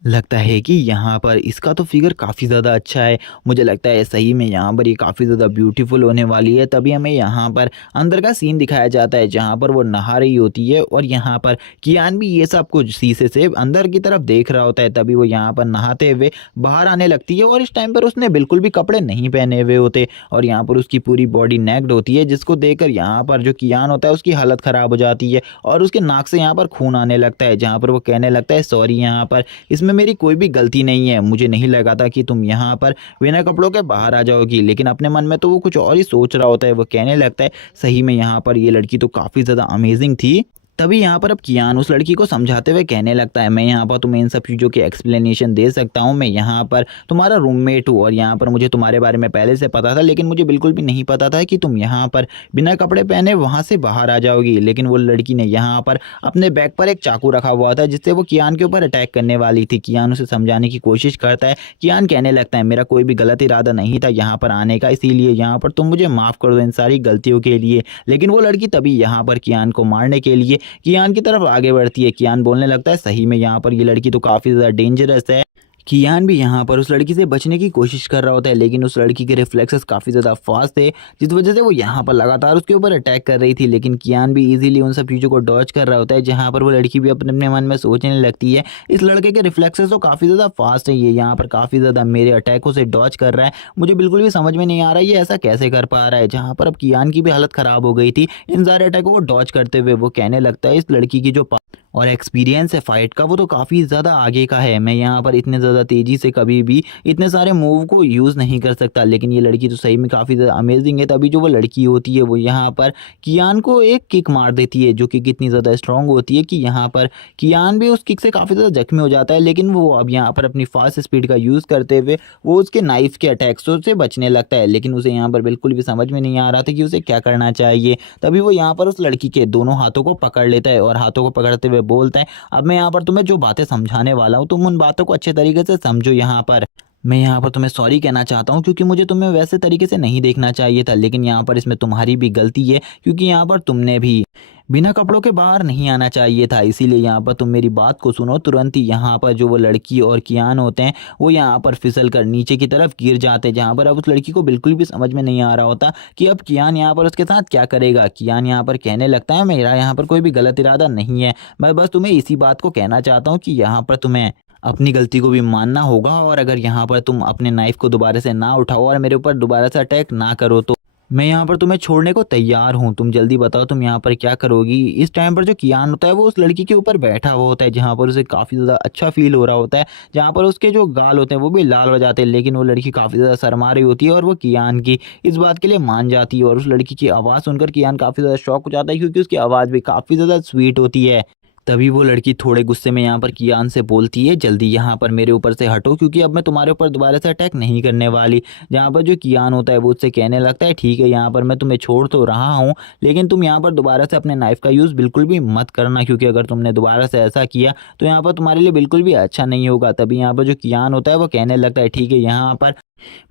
लगता है कि यहाँ पर इसका तो फिगर काफ़ी ज़्यादा अच्छा है, मुझे लगता है सही में यहाँ पर ये काफ़ी ज़्यादा ब्यूटीफुल होने वाली है। तभी हमें यहाँ पर अंदर का सीन दिखाया जाता है, जहाँ पर वो नहा रही होती है और यहाँ पर कियान भी ये सब कुछ शीशे से अंदर की तरफ देख रहा होता है। तभी वो यहाँ पर नहाते हुए बाहर आने लगती है और इस टाइम पर उसने बिल्कुल भी कपड़े नहीं पहने हुए होते और यहाँ पर उसकी पूरी बॉडी नेक्ड होती है, जिसको देखकर यहाँ पर जो कियान होता है उसकी हालत ख़राब हो जाती है और उसके नाक से यहाँ पर खून आने लगता है, जहाँ पर वो कहने लगता है, सॉरी, यहाँ पर इसमें मेरी कोई भी गलती नहीं है, मुझे नहीं लगा था कि तुम यहाँ पर बिना कपड़ों के बाहर आ जाओगी। लेकिन अपने मन में तो वो कुछ और ही सोच रहा होता है। वो कहने लगता है, सही में यहाँ पर ये लड़की तो काफ़ी ज़्यादा अमेजिंग थी। तभी यहाँ पर अब कियान उस लड़की को समझाते हुए कहने लगता है, मैं यहाँ पर तुम्हें इन सब चीज़ों की एक्सप्लेनेशन दे सकता हूँ, मैं यहाँ पर तुम्हारा रूममेट हूँ और यहाँ पर मुझे तुम्हारे बारे में पहले से पता था, लेकिन मुझे बिल्कुल भी नहीं पता था कि तुम यहाँ पर बिना कपड़े पहने वहाँ से बाहर आ जाओगी। लेकिन वो लड़की ने यहाँ पर अपने बैग पर एक चाकू रखा हुआ था, जिससे वो कियान के ऊपर अटैक करने वाली थी। कियान उसे समझाने की कोशिश करता है, कियान कहने लगता है, मेरा कोई भी गलत इरादा नहीं था यहाँ पर आने का, इसीलिए यहाँ पर तुम मुझे माफ़ कर दो इन सारी गलतियों के लिए। लेकिन वो लड़की तभी यहाँ पर कियान को मारने के लिए कियान की तरफ आगे बढ़ती है। कियान बोलने लगता है, सही में यहाँ पर ये लड़की तो काफ़ी ज़्यादा डेंजरस है। कियान भी यहाँ पर उस लड़की से बचने की कोशिश कर रहा होता है, लेकिन उस लड़की के रिफ्लेक्सेस काफ़ी ज़्यादा फास्ट थे, जिस वजह से वो यहाँ पर लगातार उसके ऊपर अटैक कर रही थी। लेकिन कियान भी इजीली उन सब चीज़ों को डॉज कर रहा होता है, जहाँ पर वो लड़की भी अपने अपने मन में सोचने लगती है, इस लड़के के रिफ्लेक्सेस तो काफ़ी ज़्यादा फास्ट है, ये यहाँ पर काफ़ी ज़्यादा मेरे अटैकों से डॉज कर रहा है, मुझे बिल्कुल भी समझ में नहीं आ रहा है ये ऐसा कैसे कर पा रहा है। जहाँ पर अब कियान की भी हालत ख़राब हो गई थी इन सारे अटैकों को डॉज करते हुए। वो कहने लगता है, इस लड़की की जो और एक्सपीरियंस है फाइट का वो तो काफ़ी ज़्यादा आगे का है, मैं यहाँ पर इतने ज़्यादा तेज़ी से कभी भी इतने सारे मूव को यूज़ नहीं कर सकता। लेकिन ये लड़की तो सही में काफ़ी ज़्यादा अमेजिंग है। तभी जो वो लड़की होती है वो यहाँ पर कियान को एक किक मार देती है, जो कि कितनी ज़्यादा स्ट्रॉन्ग होती है कि यहाँ पर कियान भी उस किक से काफ़ी ज़्यादा जख्मी हो जाता है। लेकिन वो अब यहाँ पर अपनी फास्ट स्पीड का यूज़ करते हुए वो उसके नाइफ के अटैक्सों से बचने लगता है, लेकिन उसे यहाँ पर बिल्कुल भी समझ में नहीं आ रहा था कि उसे क्या करना चाहिए। तभी वो यहाँ पर उस लड़की के दोनों हाथों को पकड़ लेता है और हाथों को पकड़ते हुए बोलता है, अब मैं यहाँ पर तुम्हें जो बातें समझाने वाला हूँ तुम उन बातों को अच्छे तरीके से समझो। यहाँ पर मैं यहाँ पर तुम्हें सॉरी कहना चाहता हूँ, क्योंकि मुझे तुम्हें वैसे तरीके से नहीं देखना चाहिए था, लेकिन यहाँ पर इसमें तुम्हारी भी गलती है, क्योंकि यहाँ पर तुमने भी बिना कपड़ों के बाहर नहीं आना चाहिए था। इसीलिए यहाँ पर तुम मेरी बात को सुनो। तुरंत ही यहाँ पर जो वो लड़की और कियान होते हैं वो यहाँ पर फिसल कर नीचे की तरफ गिर जाते हैं, जहाँ पर अब उस लड़की को बिल्कुल भी समझ में नहीं आ रहा होता कि अब कियान यहाँ पर उसके साथ क्या करेगा। कियान यहाँ पर कहने लगता है मेरा यहाँ पर कोई भी गलत इरादा नहीं है, मैं बस तुम्हें इसी बात को कहना चाहता हूँ कि यहाँ पर तुम्हें अपनी गलती को भी मानना होगा, और अगर यहाँ पर तुम अपने नाइफ को दोबारा से ना उठाओ और मेरे ऊपर दोबारा से अटैक ना करो तो मैं यहाँ पर तुम्हें छोड़ने को तैयार हूँ। तुम जल्दी बताओ तुम यहाँ पर क्या करोगी। इस टाइम पर जो कियान होता है वो उस लड़की के ऊपर बैठा हुआ होता है, जहाँ पर उसे काफ़ी ज़्यादा अच्छा फील हो रहा होता है, जहाँ पर उसके जो गाल होते हैं वो भी लाल हो जाते हैं। लेकिन वो लड़की काफ़ी ज़्यादा शर्मा रही होती है और वो कियान की इस बात के लिए मान जाती है। और उस लड़की की आवाज़ सुनकर कियान काफ़ी ज़्यादा शॉक हो जाता है, क्योंकि उसकी आवाज़ भी काफ़ी ज़्यादा स्वीट होती है। तभी वो लड़की थोड़े गुस्से में यहाँ पर कियान से बोलती है जल्दी यहाँ पर मेरे ऊपर से हटो, क्योंकि अब मैं तुम्हारे ऊपर दोबारा से अटैक नहीं करने वाली। जहाँ पर जो कियान होता है वो उससे कहने लगता है ठीक है यहाँ पर मैं तुम्हें छोड़ तो रहा हूँ, लेकिन तुम यहाँ पर दोबारा से अपने नाइफ का यूज़ बिल्कुल भी मत करना, क्योंकि अगर तुमने दोबारा से ऐसा किया तो यहाँ पर तुम्हारे लिए बिल्कुल भी अच्छा नहीं होगा। तभी यहाँ पर जो कियान होता है वो कहने लगता है ठीक है यहाँ पर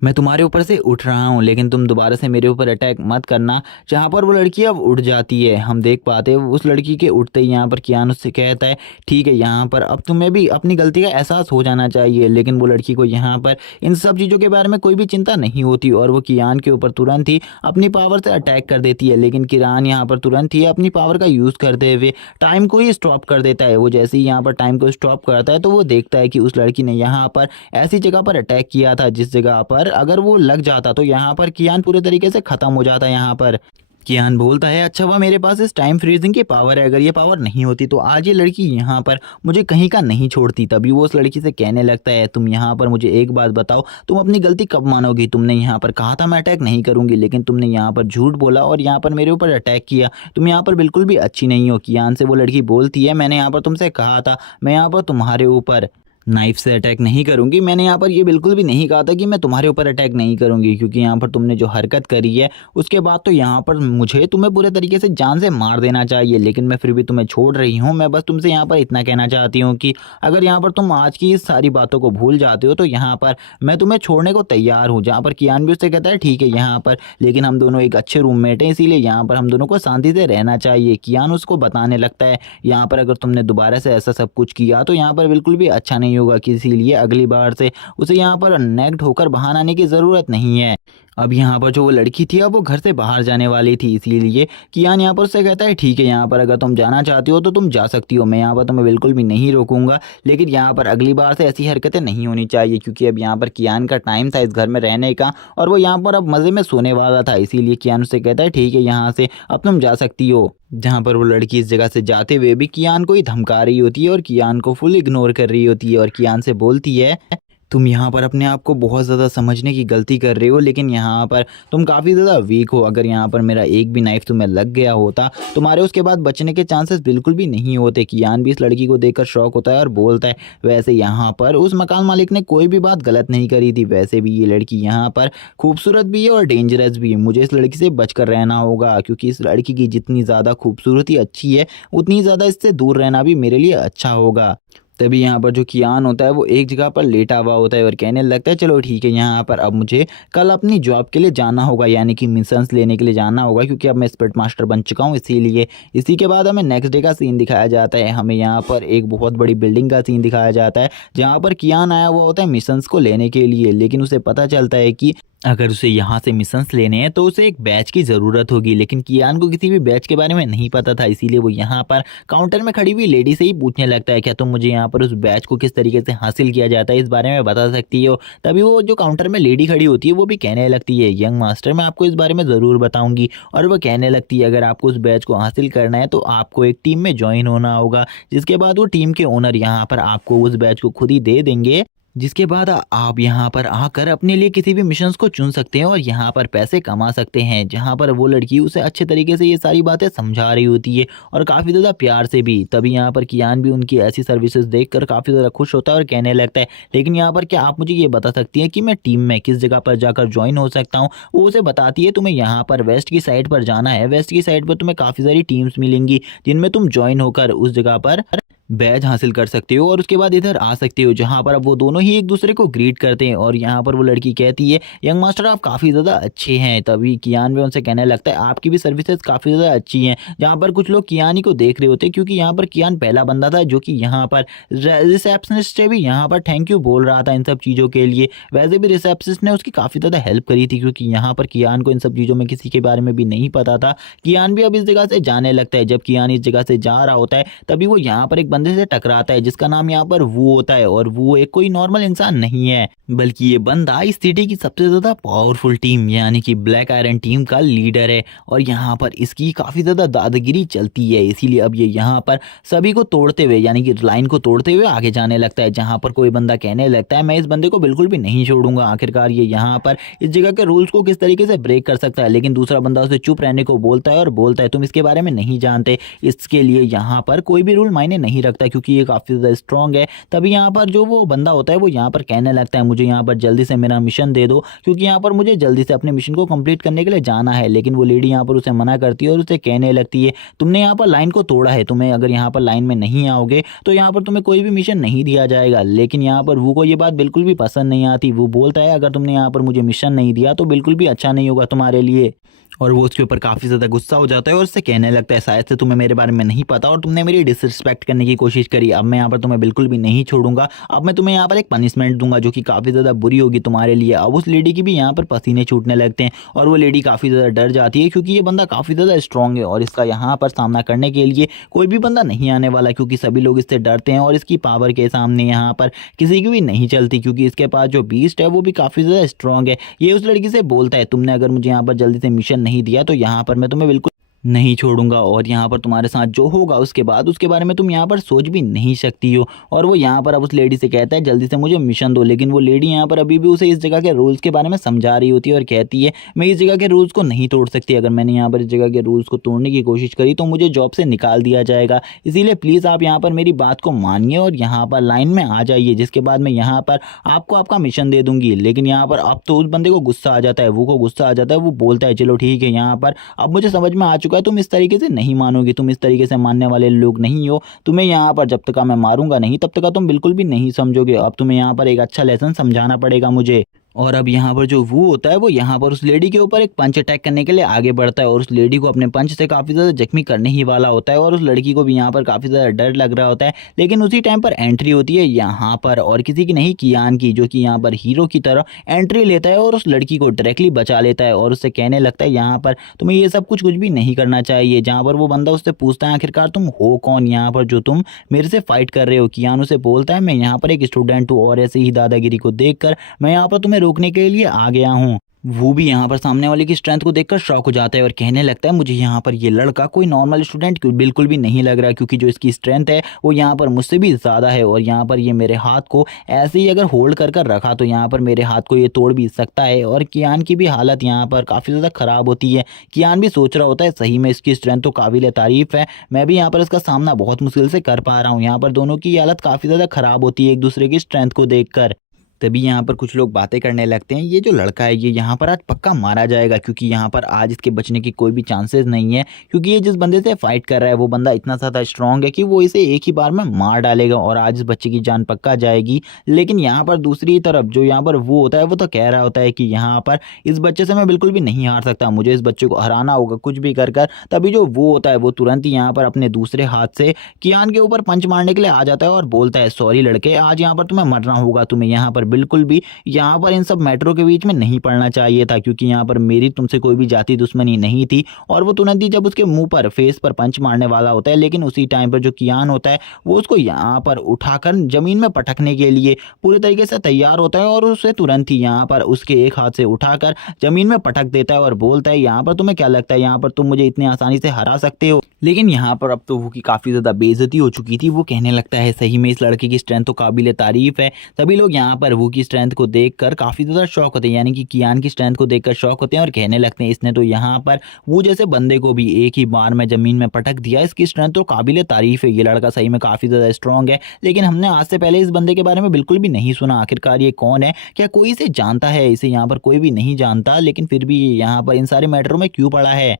मैं तुम्हारे ऊपर से उठ रहा हूँ, लेकिन तुम दोबारा से मेरे ऊपर अटैक मत करना। जहाँ पर वो लड़की अब उठ जाती है, हम देख पाते हैं उस लड़की के उठते ही यहाँ पर कियान उससे कहता है ठीक है यहाँ पर अब तुम्हें भी अपनी गलती का एहसास हो जाना चाहिए। लेकिन वो लड़की को यहाँ पर इन सब चीज़ों के बारे में कोई भी चिंता नहीं होती और वो कियान के ऊपर तुरंत ही अपनी पावर से अटैक कर देती है। लेकिन कियान यहाँ पर तुरंत ही अपनी पावर का यूज़ करते हुए टाइम को ही स्टॉप कर देता है। वो जैसे ही यहाँ पर टाइम को स्टॉप करता है तो वो देखता है कि उस लड़की ने यहाँ पर ऐसी जगह पर अटैक किया था जिस जगह पर अगर वो लग जाता तो यहाँ पर कियान पूरे तरीके से खत्म हो जाता। यहाँ पर कियान बोलता है अच्छा हुआ मेरे पास इस टाइम फ्रीजिंग की पावर है, अगर ये पावर नहीं होती तो आज ये लड़की यहाँ पर मुझे कहीं का नहीं छोड़ती। तभी वो उस लड़की से कहने लगता है तुम यहाँ पर मुझे एक बात बताओ, तुम अपनी गलती कब मानोगी। तुमने यहाँ पर कहा था मैं अटैक नहीं करूंगी, लेकिन तुमने यहाँ पर झूठ बोला और यहाँ पर मेरे ऊपर अटैक किया। तुम यहाँ पर बिल्कुल भी अच्छी नहीं हो। कियान से वो लड़की बोलती है मैंने यहाँ पर तुमसे कहा था मैं यहाँ पर तुम्हारे ऊपर नाइफ से अटैक नहीं करूंगी, मैंने यहाँ पर ये बिल्कुल भी नहीं कहा था कि मैं तुम्हारे ऊपर अटैक नहीं करूंगी, क्योंकि यहाँ पर तुमने जो हरकत करी है उसके बाद तो यहाँ पर मुझे तुम्हें पूरे तरीके से जान से मार देना चाहिए, लेकिन मैं फिर भी तुम्हें छोड़ रही हूँ। मैं बस तुमसे यहाँ पर इतना कहना चाहती हूँ कि अगर यहाँ पर तुम आज की इस सारी बातों को भूल जाते हो तो यहाँ पर मैं तुम्हें छोड़ने को तैयार हूँ। जहाँ पर कियान भी उससे कहता है ठीक है यहाँ पर लेकिन हम दोनों एक अच्छे रूममेट हैं, इसीलिए यहाँ पर हम दोनों को शांति से रहना चाहिए। कियान उसको बताने लगता है यहाँ पर अगर तुमने दोबारा से ऐसा सब कुछ किया तो यहाँ पर बिल्कुल भी अच्छा नहीं होगा, इसीलिए अगली बार से उसे यहाँ पर नेक्ड होकर बाहर आने की ज़रूरत नहीं है। अब यहाँ पर जो वो लड़की थी अब वो घर से बाहर जाने वाली थी, इसीलिए कियान यहाँ पर उससे कहता है ठीक है यहाँ पर अगर तुम जाना चाहती हो तो तुम जा सकती हो, मैं यहाँ पर तुम्हें बिल्कुल भी नहीं रोकूंगा, लेकिन यहाँ पर अगली बार से ऐसी हरकतें नहीं होनी चाहिए, क्योंकि अब यहाँ पर कियान का टाइम था इस घर में रहने का और वो यहाँ पर अब मज़े में सोने वाला था। इसीलिए कियान उससे कहता है ठीक है यहाँ से अब तुम जा सकती हो। जहाँ पर वो लड़की इस जगह से जाते हुए भी कियान को ही धमका रही होती है और कियान को फुल इग्नोर कर रही होती है और कियान से बोलती है तुम यहाँ पर अपने आप को बहुत ज़्यादा समझने की गलती कर रहे हो, लेकिन यहाँ पर तुम काफ़ी ज़्यादा वीक हो। अगर यहाँ पर मेरा एक भी नाइफ तुम्हें लग गया होता तुम्हारे उसके बाद बचने के चांसेस बिल्कुल भी नहीं होते। कियान भी इस लड़की को देखकर शॉक होता है और बोलता है वैसे यहाँ पर उस मकान मालिक ने कोई भी बात गलत नहीं करी थी, वैसे भी ये लड़की यहाँ पर खूबसूरत भी है और डेंजरस भी है। मुझे इस लड़की से बचकर रहना होगा, क्योंकि इस लड़की की जितनी ज़्यादा खूबसूरती अच्छी है उतनी ज़्यादा इससे दूर रहना भी मेरे लिए अच्छा होगा। तभी यहाँ पर जो कियान होता है वो एक जगह पर लेटा हुआ होता है और कहने लगता है चलो ठीक है यहाँ पर अब मुझे कल अपनी जॉब के लिए जाना होगा, यानी कि मिशंस लेने के लिए जाना होगा, क्योंकि अब मैं स्पिरिट मास्टर बन चुका हूँ। इसीलिए इसी के बाद हमें नेक्स्ट डे का सीन दिखाया जाता है। हमें यहाँ पर एक बहुत बड़ी बिल्डिंग का सीन दिखाया जाता है जहाँ पर कियान आया हुआ होता है मिशंस को लेने के लिए, लेकिन उसे पता चलता है कि अगर उसे यहाँ से मिशंस लेने हैं तो उसे एक बैच की ज़रूरत होगी। लेकिन कियान को किसी भी बैच के बारे में नहीं पता था, इसीलिए वो यहाँ पर काउंटर में खड़ी हुई लेडी से ही पूछने लगता है क्या तुम मुझे यहाँ पर उस बैच को किस तरीके से हासिल किया जाता है इस बारे में बता सकती हो। तभी वो जो काउंटर में लेडी खड़ी होती है वो भी कहने लगती है यंग मास्टर मैं आपको इस बारे में ज़रूर बताऊँगी। और वो कहने लगती है अगर आपको उस बैच को हासिल करना है तो आपको एक टीम में ज्वाइन होना होगा, जिसके बाद वो टीम के ओनर यहाँ पर आपको उस बैच को खुद ही दे देंगे, जिसके बाद आप यहाँ पर आकर अपने लिए किसी भी मिशंस को चुन सकते हैं और यहाँ पर पैसे कमा सकते हैं। जहाँ पर वो लड़की उसे अच्छे तरीके से ये सारी बातें समझा रही होती है और काफ़ी ज़्यादा प्यार से भी। तभी यहाँ पर कियान भी उनकी ऐसी सर्विसेज देखकर काफ़ी ज़्यादा खुश होता है और कहने लगता है लेकिन यहाँ पर क्या आप मुझे ये बता सकती हैं कि मैं टीम में किस जगह पर जाकर ज्वाइन हो सकता हूँ। वो उसे बताती है तुम्हें यहाँ पर वेस्ट की साइड पर जाना है, वेस्ट की साइड पर तुम्हें काफ़ी सारी टीम्स मिलेंगी जिनमें तुम ज्वाइन होकर उस जगह पर बैज हासिल कर सकते हो और उसके बाद इधर आ सकते हो, जहाँ पर अब वो दोनों ही एक दूसरे को ग्रीट करते हैं और यहाँ पर वो लड़की कहती है यंग मास्टर आप काफ़ी ज़्यादा अच्छे हैं। तभी कियान भी उनसे कहने लगता है आपकी भी सर्विसेज काफ़ी ज़्यादा अच्छी हैं। जहाँ पर कुछ लोग कियान ही को देख रहे होते हैं, क्योंकि यहाँ पर कियान पहला बंदा था जो कि यहाँ पर रिसेप्शनिस्ट से भी यहाँ पर थैंक यू बोल रहा था इन सब चीज़ों के लिए। वैसे भी रिसेप्शनिस्ट ने उसकी काफ़ी ज़्यादा हेल्प करी थी, क्योंकि यहाँ पर कियान को इन सब चीज़ों में किसी के बारे में भी नहीं पता था। कियान भी अब इस जगह से जाने लगता है। जब कियान इस जगह से जा रहा होता है तभी वो यहाँ पर एक बंदे से टकराता है जिसका नाम यहाँ पर वो होता है, और वो एक कोई नॉर्मल इंसान नहीं है, बल्कि ये बंदा इस सिटी की सबसे ज़्यादा पावरफुल टीम यानी कि ब्लैक आयरन टीम का लीडर है। और यहाँ पर इसकी काफ़ी ज़्यादा दादागिरी चलती है, इसीलिए अब ये यहाँ पर सभी को तोड़ते हुए यानी कि लाइन को तोड़ते हुए आगे जाने लगता है। जहाँ पर कोई बंदा कहने लगता है मैं इस बंदे को बिल्कुल भी नहीं छोड़ूंगा। आखिरकार ये यहाँ पर इस जगह के रूल्स को किस तरीके से ब्रेक कर सकता है, लेकिन दूसरा बंदा उसे चुप रहने को बोलता है और बोलता है तुम इसके बारे में नहीं जानते, इसके लिए यहाँ पर कोई भी रूल मायने नहीं रखता क्योंकि ये काफ़ी ज़्यादा स्ट्रॉन्ग है। तभी यहाँ पर जो वो बंदा होता है वो यहाँ पर कहने लगता है मुझे यहाँ पर जल्दी से मेरा मिशन दे दो, क्योंकि यहाँ पर मुझे जल्दी से अपने मिशन को कंप्लीट करने के लिए जाना है। लेकिन वो लेडी यहाँ पर उसे मना करती है और उसे कहने लगती है तुमने यहाँ पर लाइन को तोड़ा है, तुम्हें अगर यहाँ पर लाइन में नहीं आओगे तो यहाँ पर तुम्हें कोई भी मिशन नहीं दिया जाएगा। लेकिन यहाँ पर वो को ये बात बिल्कुल भी पसंद नहीं आती। वो बोलता है अगर तुमने यहाँ पर मुझे मिशन नहीं दिया तो बिल्कुल भी अच्छा नहीं होगा तुम्हारे लिए। और वो उसके ऊपर काफ़ी ज़्यादा गुस्सा हो जाता है और उससे कहने लगता है शायद से तुम्हें मेरे बारे में नहीं पता और तुमने मेरी डिसरिस्पेक्ट करने की कोशिश करी। अब मैं यहाँ पर तुम्हें बिल्कुल भी नहीं छोड़ूंगा। अब मैं तुम्हें यहाँ पर एक पनिशमेंट दूंगा जो कि काफ़ी ज़्यादा बुरी होगी तुम्हारे लिए। अब उस लेडी की भी यहाँ पर पसीने छूटने लगते हैं और वो लेडी काफ़ी ज़्यादा डर जाती है, क्योंकि ये बंदा काफ़ी ज़्यादा स्ट्रॉन्ग है और इसका यहाँ पर सामना करने के लिए कोई भी बंदा नहीं आने वाला, क्योंकि सभी लोग इससे डरते हैं और इसकी पावर के सामने यहाँ पर किसी की भी नहीं चलती, क्योंकि इसके पास जो बीस्ट है वो भी काफ़ी ज़्यादा स्ट्रॉन्ग है। ये उस लड़की से बोलता है तुमने अगर मुझे यहाँ पर जल्दी से मिशन नहीं दिया तो यहाँ पर मैं तुम्हें बिल्कुल नहीं छोड़ूंगा और यहाँ पर तुम्हारे साथ जो होगा उसके बाद उसके बारे में तुम यहाँ पर सोच भी नहीं सकती हो। और वो यहाँ पर अब उस लेडी से कहता है जल्दी से मुझे मिशन दो, लेकिन वो लेडी यहाँ पर अभी भी उसे इस जगह के रूल्स के बारे में समझा रही होती है और कहती है मैं इस जगह के रूल्स को नहीं तोड़ सकती। अगर मैंने यहाँ पर इस जगह के रूल्स को तोड़ने की कोशिश करी तो मुझे जॉब से निकाल दिया जाएगा, इसीलिए प्लीज़ आप यहाँ पर मेरी बात को मानिए और यहाँ पर लाइन में आ जाइए, जिसके बाद मैं यहाँ पर आपको आपका मिशन दे दूंगी। लेकिन यहाँ पर अब तो उस बंदे को गुस्सा आ जाता है, वो को गुस्सा आ जाता है। वो बोलता है चलो ठीक है, यहाँ पर अब मुझे समझ में आ चुका है तुम इस तरीके से नहीं मानोगी, तुम इस तरीके से मानने वाले लोग नहीं हो। तुम्हें यहाँ पर जब तक मैं मारूंगा नहीं तब तक तुम बिल्कुल भी नहीं समझोगे। अब तुम्हें यहाँ पर एक अच्छा लेसन समझाना पड़ेगा मुझे। और अब यहाँ पर जो वो होता है वो यहाँ पर उस लेडी के ऊपर एक पंच अटैक करने के लिए आगे बढ़ता है और उस लेडी को अपने पंच से काफ़ी ज़्यादा जख्मी करने ही वाला होता है और उस लड़की को भी यहाँ पर काफ़ी ज़्यादा डर लग रहा होता है। लेकिन उसी टाइम पर एंट्री होती है यहाँ पर, और किसी की नहीं कियान की, जो कि यहाँ पर हीरो की तरह एंट्री लेता है और उस लड़की को डायरेक्टली बचा लेता है और उससे कहने लगता है यहाँ पर तुम्हें ये सब कुछ भी नहीं करना चाहिए। जहाँ पर वो बंदा उससे पूछता है आखिरकार तुम हो कौन यहाँ पर जो तुम मेरे से फाइट कर रहे हो। कियान उसे बोलता है मैं यहाँ पर एक स्टूडेंट हूँ और ऐसे ही दादागिरी को देखकर मैं यहाँ पर तुम्हें रोकने के लिए आ गया हूँ। वो भी यहाँ पर सामने वाले की स्ट्रेंथ को देखकर शॉक हो जाता है और कहने लगता है मुझे यहाँ पर ये लड़का कोई नॉर्मल स्टूडेंट बिल्कुल भी नहीं लग रहा, क्योंकि जो इसकी स्ट्रेंथ है वो यहाँ पर मुझसे भी ज़्यादा है और यहाँ पर ये मेरे हाथ को ऐसे ही अगर होल्ड कर कर रखा तो यहाँ पर मेरे हाथ को ये तोड़ भी सकता है। और कियान की भी हालत यहाँ पर काफ़ी ज़्यादा ख़राब होती है। कियान भी सोच रहा होता है सही में इसकी स्ट्रेंथ तो काबिल तारीफ़ है, मैं भी यहाँ पर इसका सामना बहुत मुश्किल से कर पा रहा हूँ। यहाँ पर दोनों की हालत काफ़ी ज़्यादा ख़राब होती है एक दूसरे की स्ट्रेंथ को देख। तभी यहाँ पर कुछ लोग बातें करने लगते हैं ये जो लड़का है ये यहाँ पर आज पक्का मारा जाएगा, क्योंकि यहाँ पर आज इसके बचने की कोई भी चांसेस नहीं है, क्योंकि ये जिस बंदे से फाइट कर रहा है वो बंदा इतना ज़्यादा स्ट्रांग है कि वो इसे एक ही बार में मार डालेगा और आज इस बच्चे की जान पक्का जाएगी। लेकिन यहाँ पर दूसरी तरफ जो यहाँ पर वो होता है वो तो कह रहा होता है कि यहाँ पर इस बच्चे से मैं बिल्कुल भी नहीं हार सकता, मुझे इस बच्चे को हराना होगा कुछ भी कर कर। तभी जो वो होता है वो तुरंत ही यहाँ पर अपने दूसरे हाथ से कियान के ऊपर पंच मारने के लिए आ जाता है और बोलता है सॉरी लड़के, आज यहाँ पर तुम्हें मरना होगा, तुम्हें यहाँ पर बिल्कुल भी यहाँ पर इन सब मैटरों के बीच में नहीं पड़ना चाहिए था, क्योंकि यहाँ पर मेरी तुमसे कोई भी जाति दुश्मनी नहीं थी। और वो तुरंत ही जब उसके मुंह पर फेस पर पंच मारने वाला होता है, लेकिन उसी टाइम पर जो कियान होता है वो उसको यहाँ पर उठाकर जमीन में पटकने के लिए पूरे तरीके से तैयार होता है और उसे तुरंत ही यहाँ पर उसके एक हाथ से उठाकर जमीन में पटक देता है और बोलता है यहाँ पर तुम्हें क्या लगता है यहाँ पर तुम मुझे इतनी आसानी से हरा सकते हो। लेकिन यहाँ पर अब तो वो की काफ़ी ज़्यादा बेइज्जती हो चुकी थी। वो कहने लगता है सही में इस लड़के की स्ट्रेंथ तो काबिल तारीफ़ है। सभी लोग यहाँ पर वो की स्ट्रेंथ को देखकर काफ़ी ज़्यादा शौक होते हैं, यानी कि कियान की स्ट्रेंथ को देखकर शौक होते हैं और कहने लगते हैं इसने तो यहाँ पर वो जैसे बंदे को भी एक ही बार में ज़मीन में पटक दिया, इसकी स्ट्रेंथ तो काबिल तारीफ़ है, ये लड़का सही में काफ़ी ज़्यादा स्ट्रॉन्ग है। लेकिन हमने आज से पहले इस बंदे के बारे में बिल्कुल भी नहीं सुना, आखिरकार ये कौन है, क्या कोई इसे जानता है? इसे यहाँ पर कोई भी नहीं जानता, लेकिन फिर भी यहाँ पर इन सारे मैटरों में क्यों पड़ा है?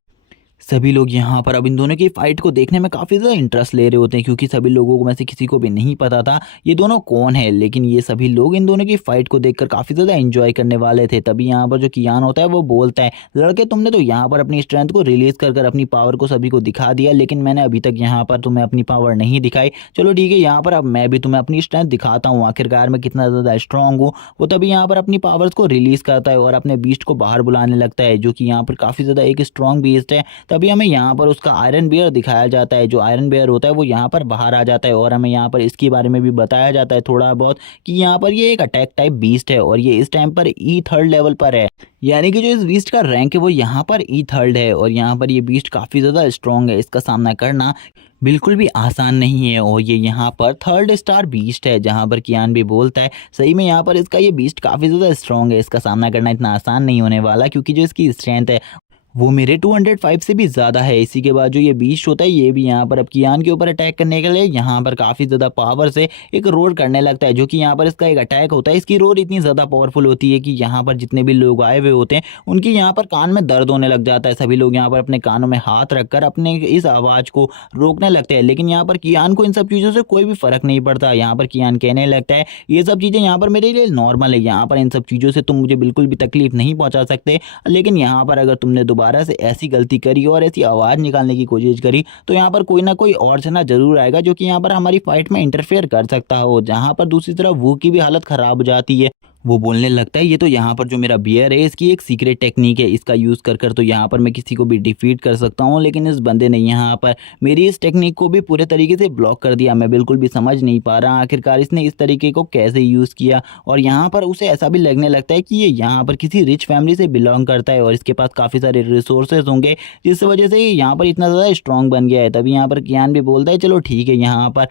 सभी लोग यहाँ पर अब इन दोनों की फाइट को देखने में काफ़ी ज़्यादा इंटरेस्ट ले रहे होते हैं क्योंकि सभी लोगों को में से किसी को भी नहीं पता था ये दोनों कौन है, लेकिन ये सभी लोग इन दोनों की फाइट को देखकर काफ़ी ज़्यादा एंजॉय करने वाले थे। तभी यहाँ पर जो कियान होता है वो बोलता है, लड़के तुमने तो यहाँ पर अपनी स्ट्रेंथ को रिलीज कर अपनी पावर को सभी को दिखा दिया, लेकिन मैंने अभी तक यहाँ पर तुम्हें अपनी पावर नहीं दिखाई। चलो ठीक है, यहाँ पर अब मैं भी तुम्हें अपनी स्ट्रेंथ दिखाता हूँ, आखिरकार मैं कितना ज़्यादा स्ट्रांग हूँ। वो तभी यहाँ पर अपनी पावर्स को रिलीज करता है और अपने बीस्ट को बाहर बुलाने लगता है, जो कि यहाँ पर काफ़ी ज़्यादा एक स्ट्रांग बीस्ट है। तभी हमें यहाँ पर उसका आयरन बियर दिखाया जाता है। जो आयरन बियर होता है वो यहाँ पर बाहर आ जाता है और हमें यहाँ पर इसके बारे में भी बताया जाता है थोड़ा बहुत कि यहाँ पर ये एक अटैक टाइप बीस्ट है और ये इस टाइम पर E3 लेवल पर है, यानी कि जो इस बीस्ट का रैंक है वो यहाँ पर E3 है और यहाँ पर ये बीस्ट काफ़ी ज़्यादा स्ट्रॉन्ग है। इसका सामना करना बिल्कुल भी आसान नहीं है और ये यहाँ पर 3rd स्टार बीस्ट है, जहाँ पर कियान भी बोलता है सही में यहाँ पर इसका ये बीस्ट काफ़ी ज़्यादा स्ट्रॉन्ग है, इसका सामना करना इतना आसान नहीं होने वाला क्योंकि जो इसकी स्ट्रेंथ है वो मेरे 205 से भी ज़्यादा है। इसी के बाद जो ये बीस्ट होता है ये भी यहाँ पर अब कियान के ऊपर अटैक करने के लिए यहाँ पर काफ़ी ज़्यादा पावर से एक रोर करने लगता है, जो कि यहाँ पर इसका एक अटैक होता है। इसकी रोर इतनी ज़्यादा पावरफुल होती है कि यहाँ पर जितने भी लोग आए हुए होते हैं उनकी यहाँ पर कान में दर्द होने लग जाता है। सभी लोग यहाँ पर अपने कानों में हाथ रखकर अपने इस आवाज़ को रोकने लगते हैं, लेकिन यहाँ पर कियान को इन सब चीज़ों से कोई भी फ़र्क नहीं पड़ता। यहाँ पर कियान कहने लगता है ये सब चीज़ें यहाँ पर मेरे लिए नॉर्मल है, यहाँ पर इन सब चीज़ों से तुम मुझे बिल्कुल भी तकलीफ नहीं पहुँचा सकते, लेकिन यहाँ पर अगर तुमने दोबारा से ऐसी गलती करी और ऐसी आवाज़ निकालने की कोशिश करी तो यहाँ पर कोई ना कोई और जना जरूर आएगा जो कि यहाँ पर हमारी फाइट में इंटरफेयर कर सकता हो। जहाँ पर दूसरी तरफ वो की भी हालत ख़राब हो जाती है। वो बोलने लगता है ये तो यहाँ पर जो मेरा बियर है इसकी एक सीक्रेट टेक्निक है, इसका यूज़ कर तो यहाँ पर मैं किसी को भी डिफीट कर सकता हूँ, लेकिन इस बंदे ने यहाँ पर मेरी इस टेक्निक को भी पूरे तरीके से ब्लॉक कर दिया। मैं बिल्कुल भी समझ नहीं पा रहा आखिरकार इसने इस तरीके को कैसे यूज़ किया। और यहाँ पर उसे ऐसा भी लगने लगता है कि ये यहाँ पर किसी रिच फैमिली से बिलोंग करता है और इसके पास काफ़ी सारे रिसोर्सेज होंगे, जिस वजह से ये यहाँ पर इतना ज़्यादा स्ट्रॉन्ग बन गया है। तभी यहाँ पर कियान भी बोलता है चलो ठीक है, यहाँ पर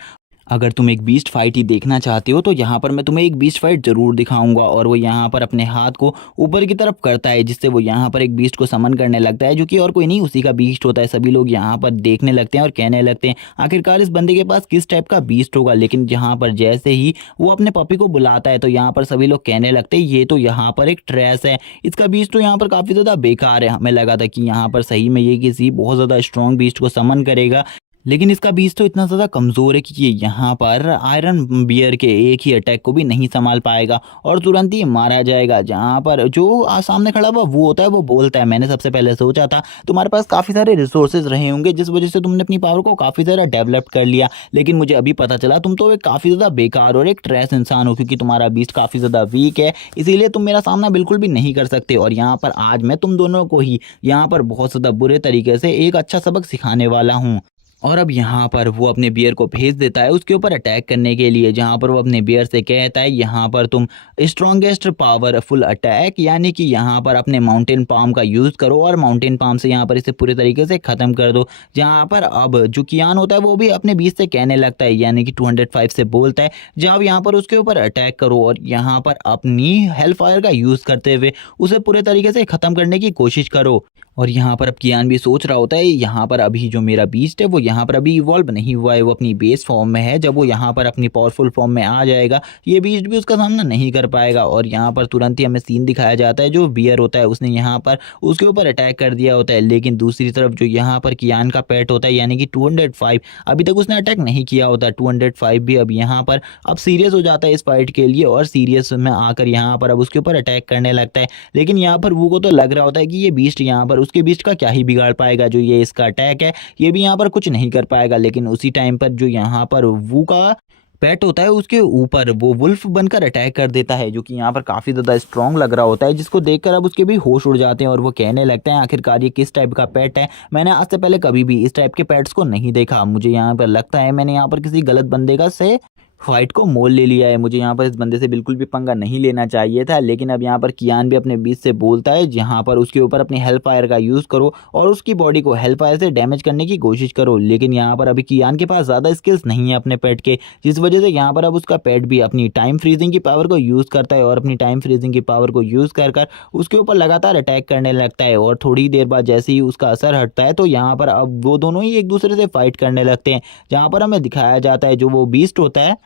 अगर तुम एक बीस्ट फाइट ही देखना चाहते हो तो यहाँ पर मैं तुम्हें एक बीस्ट फाइट ज़रूर दिखाऊंगा। और वो यहाँ पर अपने हाथ को ऊपर की तरफ करता है जिससे वो यहाँ पर एक बीस्ट को समन करने लगता है, जो कि और कोई नहीं उसी का बीस्ट होता है। सभी लोग यहाँ पर देखने लगते हैं और कहने लगते हैं आखिरकार इस बंदे के पास किस टाइप का बीस्ट होगा। लेकिन यहाँ पर जैसे ही वो अपने पपी को बुलाता है तो यहाँ पर सभी लोग कहने लगते हैं ये तो यहाँ पर एक ट्रेस है, इसका बीस्ट तो यहाँ पर काफ़ी ज़्यादा बेकार है। हमें लगा था कि यहाँ पर सही में ये किसी बहुत ज़्यादा स्ट्रॉन्ग बीस्ट को समन करेगा, लेकिन इसका बीज तो इतना ज़्यादा कमज़ोर है कि ये यहाँ पर आयरन बियर के एक ही अटैक को भी नहीं संभाल पाएगा और तुरंत ही मारा जाएगा। जहाँ पर जो सामने खड़ा हुआ वो होता है वो बोलता है मैंने सबसे पहले सोचा था तुम्हारे पास काफ़ी सारे रिसोर्सेज रहे होंगे जिस वजह से तुमने अपनी पावर को काफ़ी ज़्यादा डेवलप कर लिया, लेकिन मुझे अभी पता चला तुम तो एक काफ़ी ज़्यादा बेकार और एक ट्रैश इंसान हो क्योंकि तुम्हारा बीस्ट काफ़ी ज़्यादा वीक है, इसीलिए तुम मेरा सामना बिल्कुल भी नहीं कर सकते। और यहाँ पर आज मैं तुम दोनों को ही यहाँ पर बहुत ज़्यादा बुरे तरीके से एक अच्छा सबक सिखाने वाला हूँ। और अब यहाँ पर वो अपने बियर को भेज देता है उसके ऊपर अटैक करने के लिए, जहाँ पर वो अपने बियर से कहता है यहाँ पर तुम स्ट्रॉन्गेस्ट पावरफुल अटैक यानी कि यहाँ पर अपने माउंटेन पाम का यूज़ करो और माउंटेन पाम से यहाँ पर इसे पूरे तरीके से ख़त्म कर दो। जहाँ पर अब जो कियान होता है वो भी अपने बीच से कहने लगता है यानी कि 205 से बोलता है जब यहाँ पर उसके ऊपर अटैक करो और यहाँ पर अपनी हेल फायर का यूज़ करते हुए उसे पूरे तरीके से ख़त्म करने की कोशिश करो। और यहाँ पर अब कियान भी सोच रहा होता है यहाँ पर अभी जो मेरा बीस्ट है वो यहाँ पर अभी इवॉल्व नहीं हुआ है, वो अपनी बेस फॉर्म में है। जब वो यहाँ पर अपनी पावरफुल फॉर्म में आ जाएगा ये बीस्ट भी उसका सामना नहीं कर पाएगा। और यहाँ पर तुरंत ही हमें सीन दिखाया जाता है जो बियर होता है उसने यहाँ पर उसके ऊपर अटैक कर दिया होता है, लेकिन दूसरी तरफ जो यहाँ पर कियान का पेट होता है यानी कि 205 अभी तक उसने अटैक नहीं किया होता। 205 भी अब यहाँ पर अब सीरियस हो जाता है इस फाइट के लिए और सीरियस में आकर यहाँ पर अब उसके ऊपर अटैक करने लगता है। लेकिन यहाँ पर वो को तो लग रहा होता है कि ये बीस्ट यहाँ पर उसके बीस्ट का क्या ही बिगाड़ पाएगा, जो ये इसका अटैक है ये भी यहाँ पर कुछ नहीं कर पाएगा। लेकिन उसी टाइम पर जो यहाँ पर वू का पेट होता है उसके ऊपर वो वुल्फ बनकर अटैक कर देता है, जो कि यहाँ पर काफ़ी ज़्यादा स्ट्रॉन्ग लग रहा होता है, जिसको देखकर अब उसके भी होश उड़ जाते हैं और वो कहने लगते हैं आखिरकार ये किस टाइप का पेट है। मैंने आज से पहले कभी भी इस टाइप के पेट्स को नहीं देखा, मुझे यहाँ पर लगता है मैंने यहाँ पर किसी गलत बंदे का से फाइट को मोल ले लिया है, मुझे यहाँ पर इस बंदे से बिल्कुल भी पंगा नहीं लेना चाहिए था। लेकिन अब यहाँ पर कियान भी अपने बीच से बोलता है जहाँ पर उसके ऊपर अपनी हेल फायर का यूज़ करो और उसकी बॉडी को हेल फायर से डैमेज करने की कोशिश करो। लेकिन यहाँ पर अभी कियान के पास ज़्यादा स्किल्स नहीं है अपने पेट के, जिस वजह से यहाँ पर अब उसका पेट भी अपनी टाइम फ्रीजिंग की पावर को यूज़ करता है और अपनी टाइम फ्रीजिंग की पावर को यूज़ कर उसके ऊपर लगातार अटैक करने लगता है। और थोड़ी देर बाद जैसे ही उसका असर हटता है तो यहाँ पर अब वो दोनों ही एक दूसरे से फाइट करने लगते हैं, जहाँ पर हमें दिखाया जाता है जो वो बीस्ट होता है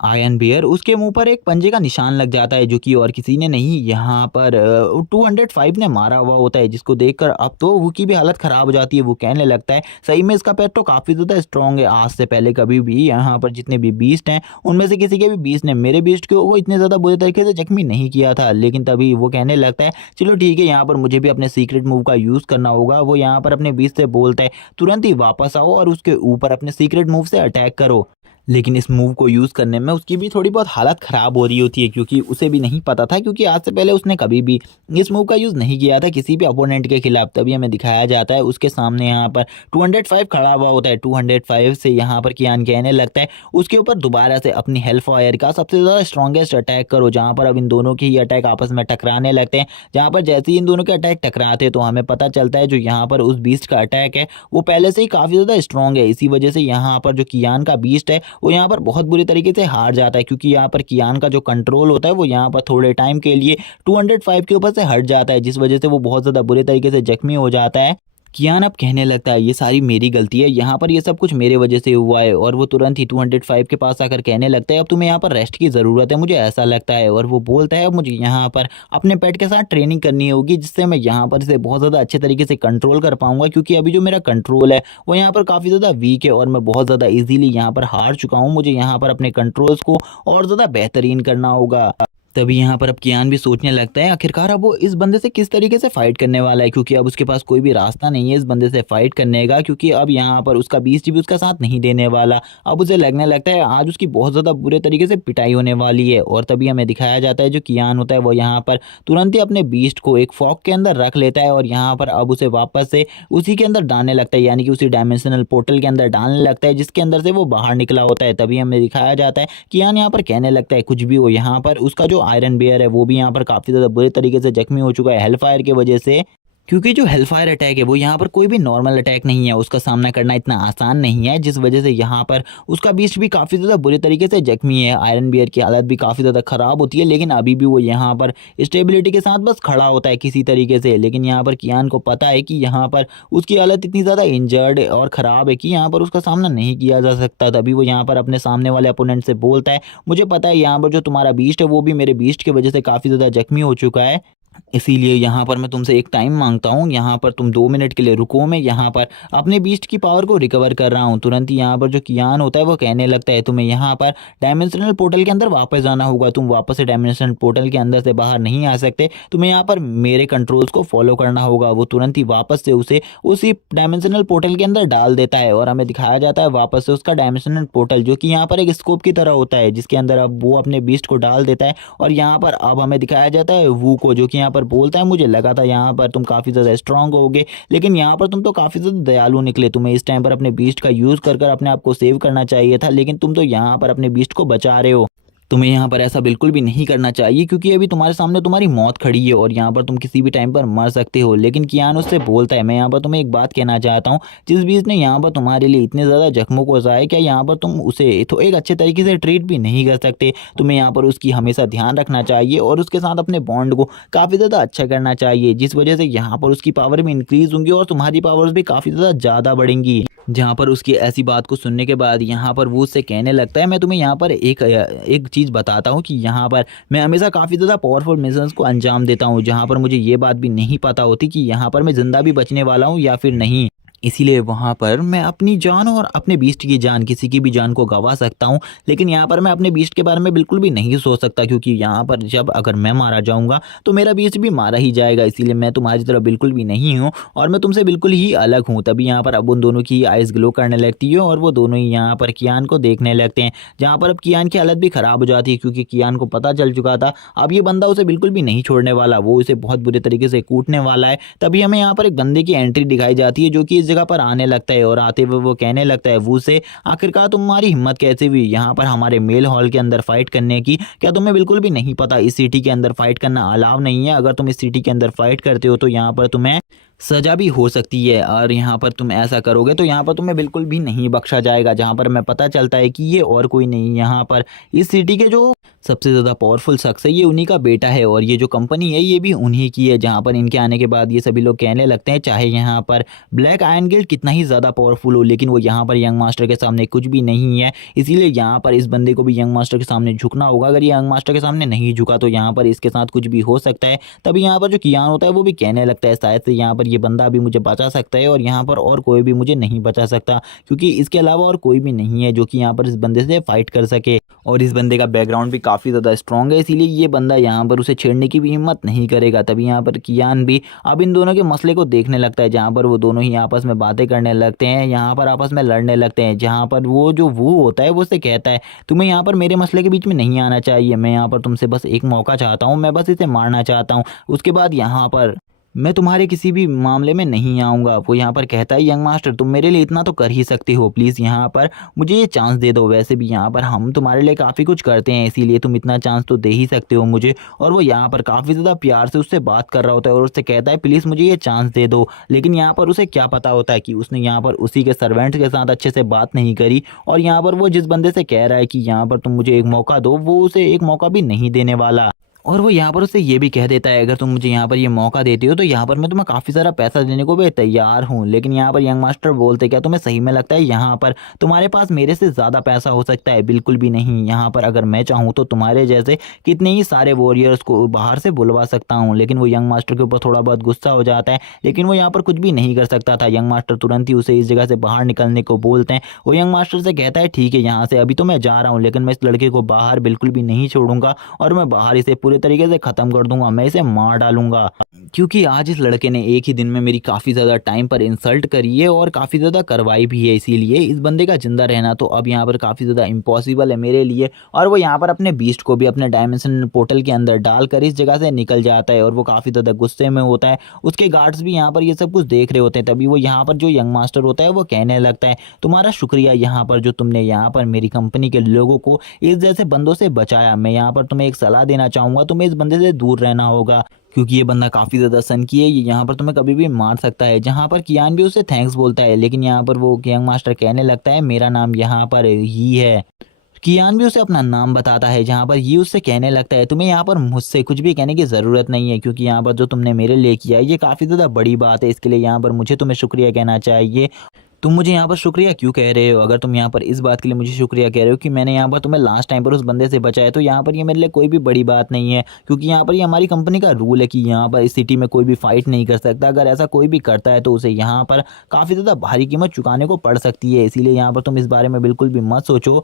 आयरन बियर उसके मुंह पर एक पंजे का निशान लग जाता है जो कि और किसी ने नहीं यहाँ पर 205 ने मारा हुआ होता है, जिसको देखकर अब तो वो की भी हालत खराब हो जाती है। वो कहने लगता है सही में इसका पेट तो काफी ज्यादा स्ट्रांग है, आज से पहले कभी भी यहाँ पर जितने भी बीस्ट हैं उनमें से किसी के भी बीस्ट ने मेरे बीस्ट को वो इतने ज्यादा बुरे तरीके से जख्मी नहीं किया था। लेकिन तभी वो कहने लगता है चलो ठीक है, यहाँ पर मुझे भी अपने सीक्रेट मूव का यूज करना होगा। वो यहाँ पर अपने बीस्ट से बोलता है तुरंत ही वापस आओ और उसके ऊपर अपने सीक्रेट मूव से अटैक करो। लेकिन इस मूव को यूज़ करने में उसकी भी थोड़ी बहुत हालत ख़राब हो रही होती है, क्योंकि उसे भी नहीं पता था, क्योंकि आज से पहले उसने कभी भी इस मूव का यूज़ नहीं किया था किसी भी अपोनेंट के खिलाफ। तभी हमें दिखाया जाता है उसके सामने यहाँ पर 205 खड़ा हुआ होता है। 205 से यहाँ पर कियान कहने लगता है उसके ऊपर दोबारा से अपनी हेलफायर का सबसे ज़्यादा स्ट्रॉन्गेस्ट अटैक करो, जहाँ पर अब इन दोनों के ही अटैक आपस में टकराने लगते हैं। जहाँ पर जैसे ही इन दोनों के अटैक टकराते हैं तो हमें पता चलता है जो यहाँ पर उस बीस्ट का अटैक है वो पहले से ही काफ़ी ज़्यादा स्ट्रॉन्ग है। इसी वजह से यहाँ पर जो कियान का बीस्ट है वो यहाँ पर बहुत बुरी तरीके से हार जाता है, क्योंकि यहाँ पर कियान का जो कंट्रोल होता है वो यहाँ पर थोड़े टाइम के लिए 205 के ऊपर से हट जाता है, जिस वजह से वो बहुत ज़्यादा बुरे तरीके से जख्मी हो जाता है। कियान अब कहने लगता है ये सारी मेरी गलती है, यहाँ पर ये सब कुछ मेरे वजह से हुआ है। और वो तुरंत ही 205 के पास आकर कहने लगता है अब तुम्हें यहाँ पर रेस्ट की ज़रूरत है, मुझे ऐसा लगता है। और वो बोलता है अब मुझे यहाँ पर अपने पेट के साथ ट्रेनिंग करनी होगी, जिससे मैं यहाँ पर इसे बहुत ज़्यादा अच्छे तरीके से कंट्रोल कर पाऊंगा, क्योंकि अभी जो मेरा कंट्रोल है वो यहाँ पर काफ़ी ज़्यादा वीक है और मैं बहुत ज़्यादा ईजिली यहाँ पर हार चुका हूँ। मुझे यहाँ पर अपने कंट्रोल्स को और ज़्यादा बेहतरीन करना होगा। तभी यहाँ पर अब कियान भी सोचने लगता है आखिरकार अब वो इस बंदे से किस तरीके से फाइट करने वाला है, क्योंकि अब उसके पास कोई भी रास्ता नहीं है इस बंदे से फाइट करने का, क्योंकि अब यहाँ पर उसका बीस्ट भी उसका साथ नहीं देने वाला। अब उसे लगने लगता है आज उसकी बहुत ज़्यादा बुरे तरीके से पिटाई होने वाली है। और तभी हमें दिखाया जाता है जो कियान होता है वो यहाँ पर तुरंत ही अपने बीस्ट को एक फॉग के अंदर रख लेता है और यहाँ पर अब उसे वापस से उसी के अंदर डालने लगता है, यानी कि उसी डायमेंशनल पोर्टल के अंदर डालने लगता है जिसके अंदर से वो बाहर निकला होता है। तभी हमें दिखाया जाता है कियान यहाँ पर कहने लगता है कुछ भी हो, यहाँ पर उसका जो आयरन बियर है वो भी यहाँ पर काफ़ी ज़्यादा बुरे तरीके से जख्मी हो चुका है हेलफायर की वजह से, क्योंकि जो हेलफायर अटैक है वो यहाँ पर कोई भी नॉर्मल अटैक नहीं है, उसका सामना करना इतना आसान नहीं है, जिस वजह से यहाँ पर उसका बीस्ट भी काफ़ी ज़्यादा बुरे तरीके से जख्मी है। आयरन बियर की हालत भी काफ़ी ज़्यादा ख़राब होती है, लेकिन अभी भी वो यहाँ पर स्टेबिलिटी के साथ बस खड़ा होता है किसी तरीके से। लेकिन यहाँ पर कियान को पता है कि यहाँ पर उसकी हालत इतनी ज़्यादा इंजर्ड और ख़राब है कि यहाँ पर उसका सामना नहीं किया जा सकता। तभी वो यहाँ पर अपने सामने वाले अपोनेंट से बोलता है मुझे पता है यहाँ पर जो तुम्हारा बीस्ट है वो भी मेरे बीस्ट की वजह से काफ़ी ज़्यादा जख्मी हो चुका है, इसीलिए यहाँ पर मैं तुमसे एक टाइम मांगता हूँ, यहाँ पर तुम 2 मिनट के लिए रुको, मैं यहाँ पर अपने बीस्ट की पावर को रिकवर कर रहा हूँ। तुरंत ही यहाँ पर जो कियान होता है वो कहने लगता है तुम्हें यहाँ पर डायमेंशनल पोर्टल के अंदर वापस जाना होगा, तुम वापस से डायमेंशनल पोर्टल के अंदर से बाहर नहीं आ सकते, तुम्हें यहाँ पर मेरे कंट्रोल्स को फॉलो करना होगा। वो तुरंत ही वापस से उसे उसी डायमेंशनल पोर्टल के अंदर डाल देता है और हमें दिखाया जाता है वापस से उसका डायमेंशनल पोर्टल, जो कि यहाँ पर एक स्कोप की तरह होता है, जिसके अंदर अब वो अपने बीस्ट को डाल देता है। और यहाँ पर अब हमें दिखाया जाता है वू को, जो कि यहाँ पर बोलता है मुझे लगा था यहाँ पर तुम काफ़ी ज़्यादा स्ट्रांग होगे, लेकिन यहाँ पर तुम तो काफ़ी ज़्यादा दयालु निकले, तुम्हें इस टाइम पर अपने बीस्ट का यूज़ कर अपने आप को सेव करना चाहिए था, लेकिन तुम तो यहाँ पर अपने बीस्ट को बचा रहे हो। तुम्हें यहाँ पर ऐसा बिल्कुल भी नहीं करना चाहिए, क्योंकि अभी तुम्हारे सामने तुम्हारी मौत खड़ी है और यहाँ पर तुम किसी भी टाइम पर मर सकते हो। लेकिन कियान उससे बोलता है मैं यहाँ पर तुम्हें एक बात कहना चाहता हूँ, जिस बीच ने यहाँ पर तुम्हारे लिए इतने ज़्यादा जख्मों को सहा है, क्या यहाँ पर तुम उसे तो एक अच्छे तरीके से ट्रीट भी नहीं कर सकते? तुम्हें यहाँ पर उसकी हमेशा ध्यान रखना चाहिए और उसके साथ अपने बॉन्ड को काफ़ी ज़्यादा अच्छा करना चाहिए, जिस वजह से यहाँ पर उसकी पावर भी इंक्रीज़ होंगी और तुम्हारी पावर्स भी काफ़ी ज़्यादा बढ़ेंगी। जहाँ पर उसकी ऐसी बात को सुनने के बाद यहाँ पर वो उससे कहने लगता है मैं तुम्हें यहाँ पर एक चीज़ बताता हूँ कि यहाँ पर मैं हमेशा काफ़ी ज़्यादा पावरफुल मिशंस को अंजाम देता हूँ, जहाँ पर मुझे ये बात भी नहीं पता होती कि यहाँ पर मैं ज़िंदा भी बचने वाला हूँ या फिर नहीं। इसीलिए वहाँ पर मैं अपनी जान और अपने बीस्ट की जान, किसी की भी जान को गंवा सकता हूँ, लेकिन यहाँ पर मैं अपने बीस्ट के बारे में बिल्कुल भी नहीं सोच सकता, क्योंकि यहाँ पर जब अगर मैं मारा जाऊँगा तो मेरा बीस्ट भी मारा ही जाएगा। इसीलिए मैं तुम्हारी तरह बिल्कुल भी नहीं हूँ और मैं तुमसे बिल्कुल ही अलग हूँ। तभी यहाँ पर अब उन दोनों की आइज़ ग्लो करने लगती है और वो दोनों ही यहाँ पर कियान को देखने लगते हैं, जहाँ पर अब कियान की हालत भी ख़राब हो जाती है, क्योंकि कियान को पता चल चुका था अब ये बंदा उसे बिल्कुल भी नहीं छोड़ने वाला, वो उसे बहुत बुरे तरीके से कूटने वाला है। तभी हमें यहाँ पर एक बंदे की एंट्री दिखाई जाती है जो कि इस जगह पर आने लगता है और आते हुए वो कहने लगता है वो से आखिरकार तुम्हारी हिम्मत कैसे हुई यहाँ पर हमारे मेल हॉल के अंदर फाइट करने की? क्या तुम्हें बिल्कुल भी नहीं पता इस सिटी के अंदर फाइट करना अलाउ नहीं है? अगर तुम इस सिटी के अंदर फाइट करते हो तो यहाँ पर तुम्हें सज़ा भी हो सकती है और यहाँ पर तुम ऐसा करोगे तो यहाँ पर तुम्हें बिल्कुल भी नहीं बख्शा जाएगा। जहाँ पर हमें पता चलता है कि ये और कोई नहीं, यहाँ पर इस सिटी के जो सबसे ज़्यादा पावरफुल शख्स है ये उन्हीं का बेटा है और ये जो कंपनी है ये भी उन्हीं की है। जहाँ पर इनके आने के बाद ये सभी लोग कहने लगते हैं चाहे यहाँ पर ब्लैक आयरन गिल्ड कितना ही ज़्यादा पावरफुल हो, लेकिन वो यहाँ पर यंग मास्टर के सामने कुछ भी नहीं है। इसीलिए यहाँ पर इस बंदे को भी यंग मास्टर के सामने झुकना होगा। अगर ये यंग मास्टर के सामने नहीं झुका तो यहाँ पर इसके साथ कुछ भी हो सकता है। तभी यहाँ पर जो कियान होता है वो भी कहने लगता है शायद से यहाँ पर ये बंदा भी मुझे बचा सकता है और यहाँ पर और कोई भी मुझे नहीं बचा सकता, क्योंकि इसके अलावा और कोई भी नहीं है जो कि यहाँ पर इस बंदे से फाइट कर सके। और इस बंदे का बैकग्राउंड भी काफ़ी ज़्यादा स्ट्रॉन्ग है, इसीलिए ये बंदा यहाँ पर उसे छेड़ने की भी हिम्मत नहीं करेगा। तभी यहाँ पर कियान भी अब इन दोनों के मसले को देखने लगता है, जहाँ पर वो दोनों ही आपस में बातें करने लगते हैं, यहाँ पर आपस में लड़ने लगते हैं। जहाँ पर वो जो वो होता है वो उससे कहता है तुम्हें यहाँ पर मेरे मसले के बीच में नहीं आना चाहिए, मैं यहाँ पर तुमसे बस एक मौका चाहता हूँ, मैं बस इसे मारना चाहता हूँ, उसके बाद यहाँ पर मैं तुम्हारे किसी भी मामले में नहीं आऊँगा। वो यहाँ पर कहता है यंग मास्टर तुम मेरे लिए इतना तो कर ही सकते हो, प्लीज़ यहाँ पर मुझे ये चांस दे दो। वैसे भी यहाँ पर हम तुम्हारे लिए काफ़ी कुछ करते हैं, इसीलिए तुम इतना चांस तो दे ही सकते हो मुझे। और वो यहाँ पर काफ़ी ज़्यादा प्यार से उससे बात कर रहा होता है और उससे कहता है प्लीज़ मुझे ये चांस दे दो। लेकिन यहाँ पर उसे क्या पता होता है कि उसने यहाँ पर उसी के सर्वेंट्स के साथ अच्छे से बात नहीं करी और यहाँ पर वो जिस बंदे से कह रहा है कि यहाँ पर तुम मुझे एक मौका दो, वो उसे एक मौका भी नहीं देने वाला। और वो यहाँ पर उससे ये भी कह देता है अगर तुम मुझे यहाँ पर ये मौका देते हो तो यहाँ पर मैं तुम्हें काफ़ी सारा पैसा देने को भी तैयार हूँ। लेकिन यहाँ पर यंग मास्टर बोलते क्या तुम्हें सही में लगता है यहाँ पर तुम्हारे पास मेरे से ज़्यादा पैसा हो सकता है? बिल्कुल भी नहीं। यहाँ पर अगर मैं चाहूँ तो तुम्हारे जैसे कितने ही सारे वॉरियर्स को बाहर से बुलवा सकता हूँ। लेकिन वो यंग मास्टर के ऊपर थोड़ा बहुत गुस्सा हो जाता है, लेकिन वो यहाँ पर कुछ भी नहीं कर सकता था। यंग मास्टर तुरंत ही उसे इस जगह से बाहर निकलने को बोलते हैं। वो यंग मास्टर से कहता है ठीक है यहाँ से अभी तो मैं जा रहा हूँ, लेकिन मैं इस लड़के को बाहर बिल्कुल भी नहीं छोड़ूंगा और मैं बाहर इसे पूरे तरीके से ख़त्म कर दूंगा, मैं इसे मार डालूंगा। क्योंकि आज इस लड़के ने एक ही दिन में मेरी काफ़ी ज़्यादा टाइम पर इंसल्ट करी है और काफ़ी ज़्यादा करवाई भी है, इसीलिए इस बंदे का जिंदा रहना तो अब यहाँ पर काफ़ी ज़्यादा इम्पॉसिबल है मेरे लिए। और वो यहाँ पर अपने बीस्ट को भी अपने डायमेंशन पोर्टल के अंदर डालकर इस जगह से निकल जाता है और वो काफ़ी ज़्यादा गुस्से में होता है। उसके गार्ड्स भी यहाँ पर ये सब कुछ देख रहे होते हैं। तभी वो यहाँ पर जो यंग मास्टर होता है वो कहने लगता है तुम्हारा शुक्रिया यहाँ पर जो तुमने यहाँ पर मेरी कंपनी के लोगों को इस जैसे बंदों से बचाया। मैं यहाँ पर तुम्हें एक सलाह देना चाहूँगा, तुम्हें इस बंदे से दूर रहना होगा क्योंकि ये बंदा काफ़ी ज़्यादा सनकी है, ये यहाँ पर तुम्हें कभी भी मार सकता है। जहाँ पर कियान भी उसे थैंक्स बोलता है, लेकिन यहाँ पर वो यंग मास्टर कहने लगता है मेरा नाम यहाँ पर ही है। कियान भी उसे अपना नाम बताता है, जहाँ पर ये उससे कहने लगता है तुम्हें यहाँ पर मुझसे कुछ भी कहने की ज़रूरत नहीं है, क्योंकि यहाँ पर जो तुमने मेरे लिए किया है ये काफ़ी ज़्यादा बड़ी बात है। इसके लिए यहाँ पर मुझे तुम्हें शुक्रिया कहना चाहिए। तुम मुझे यहाँ पर शुक्रिया क्यों कह रहे हो? अगर तुम यहाँ पर इस बात के लिए मुझे शुक्रिया कह रहे हो कि मैंने यहाँ पर तुम्हें लास्ट टाइम पर उस बंदे से बचाया, तो यहाँ पर ये मेरे लिए कोई भी बड़ी बात नहीं है, क्योंकि यहाँ पर ये हमारी कंपनी का रूल है कि यहाँ पर इस सिटी में कोई भी फाइट नहीं कर सकता। अगर ऐसा कोई भी करता है तो उसे यहाँ पर काफ़ी ज़्यादा भारी कीमत चुकाने को पड़ सकती है। इसीलिए यहाँ पर तुम इस बारे में बिल्कुल भी मत सोचो।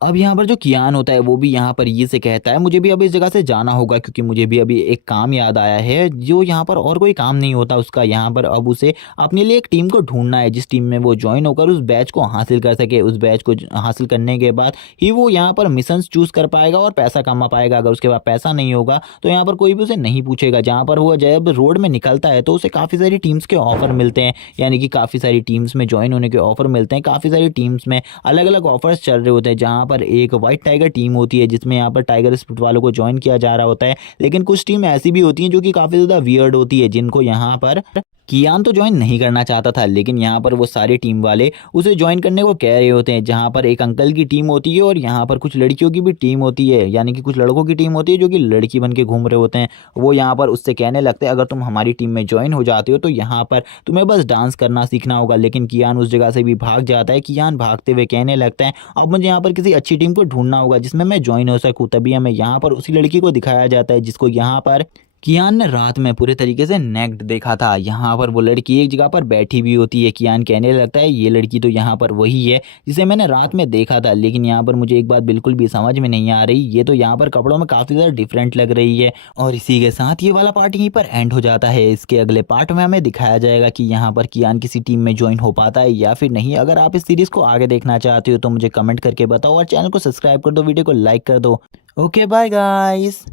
अब यहाँ पर जो कियान होता है वो भी यहाँ पर ये से कहता है मुझे भी अब इस जगह से जाना होगा, क्योंकि मुझे भी अभी एक काम याद आया है जो यहाँ पर और कोई काम नहीं होता उसका। यहाँ पर अब उसे अपने लिए एक टीम को ढूंढना है जिस टीम में वो ज्वाइन होकर उस बैच को हासिल कर सके। उस बैच को हासिल करने के बाद ही वो यहाँ पर मिशन चूज कर पाएगा और पैसा कमा पाएगा। अगर उसके पास पैसा नहीं होगा तो यहाँ पर कोई भी उसे नहीं पूछेगा। जहाँ पर वो जब रोड में निकलता है तो उसे काफ़ी सारी टीम्स के ऑफर मिलते हैं, यानी कि काफ़ी सारी टीम्स में ज्वाइन होने के ऑफर मिलते हैं। काफ़ी सारी टीम्स में अलग अलग ऑफर्स चल रहे होते हैं, जहाँ पर एक वाइट टाइगर टीम होती है जिसमें यहाँ पर टाइगर स्पिरिट वालों को ज्वाइन किया जा रहा होता है। लेकिन कुछ टीम ऐसी भी होती हैं जो कि काफ़ी ज़्यादा वियर्ड होती है, जिनको यहाँ पर कियान तो ज्वाइन नहीं करना चाहता था, लेकिन यहाँ पर वो सारे टीम वाले उसे ज्वाइन करने को कह रहे होते हैं। जहाँ पर एक अंकल की टीम होती है और यहाँ पर कुछ लड़कियों की भी टीम होती है, यानी कि कुछ लड़कों की टीम होती है जो कि लड़की बन के घूम रहे होते हैं। वो यहाँ पर उससे कहने लगते हैं अगर तुम हमारी टीम में ज्वाइन हो जाते हो तो यहाँ पर तुम्हें बस डांस करना सीखना होगा। लेकिन कियान उस जगह से भी भाग जाता है। कियान भागते हुए कहने लगता है अब मुझे यहाँ पर किसी अच्छी टीम को ढूंढना होगा जिसमें मैं ज्वाइन हो सकूँ। तभी हमें यहाँ पर उसी लड़की को दिखाया जाता है जिसको यहाँ पर कियान ने रात में पूरे तरीके से नेक्ड देखा था। यहाँ पर वो लड़की एक जगह पर बैठी भी होती है। कियान कहने लगता है ये लड़की तो यहाँ पर वही है जिसे मैंने रात में देखा था, लेकिन यहाँ पर मुझे एक बात बिल्कुल भी समझ में नहीं आ रही, ये तो यहाँ पर कपड़ों में काफ़ी ज़्यादा डिफरेंट लग रही है। और इसी के साथ ये वाला पार्ट यहीं पर एंड हो जाता है। इसके अगले पार्ट में हमें दिखाया जाएगा कि यहाँ पर कियान किसी टीम में ज्वाइन हो पाता है या फिर नहीं। अगर आप इस सीरीज़ को आगे देखना चाहते हो तो मुझे कमेंट करके बताओ और चैनल को सब्सक्राइब कर दो, वीडियो को लाइक कर दो। Okay bye guys.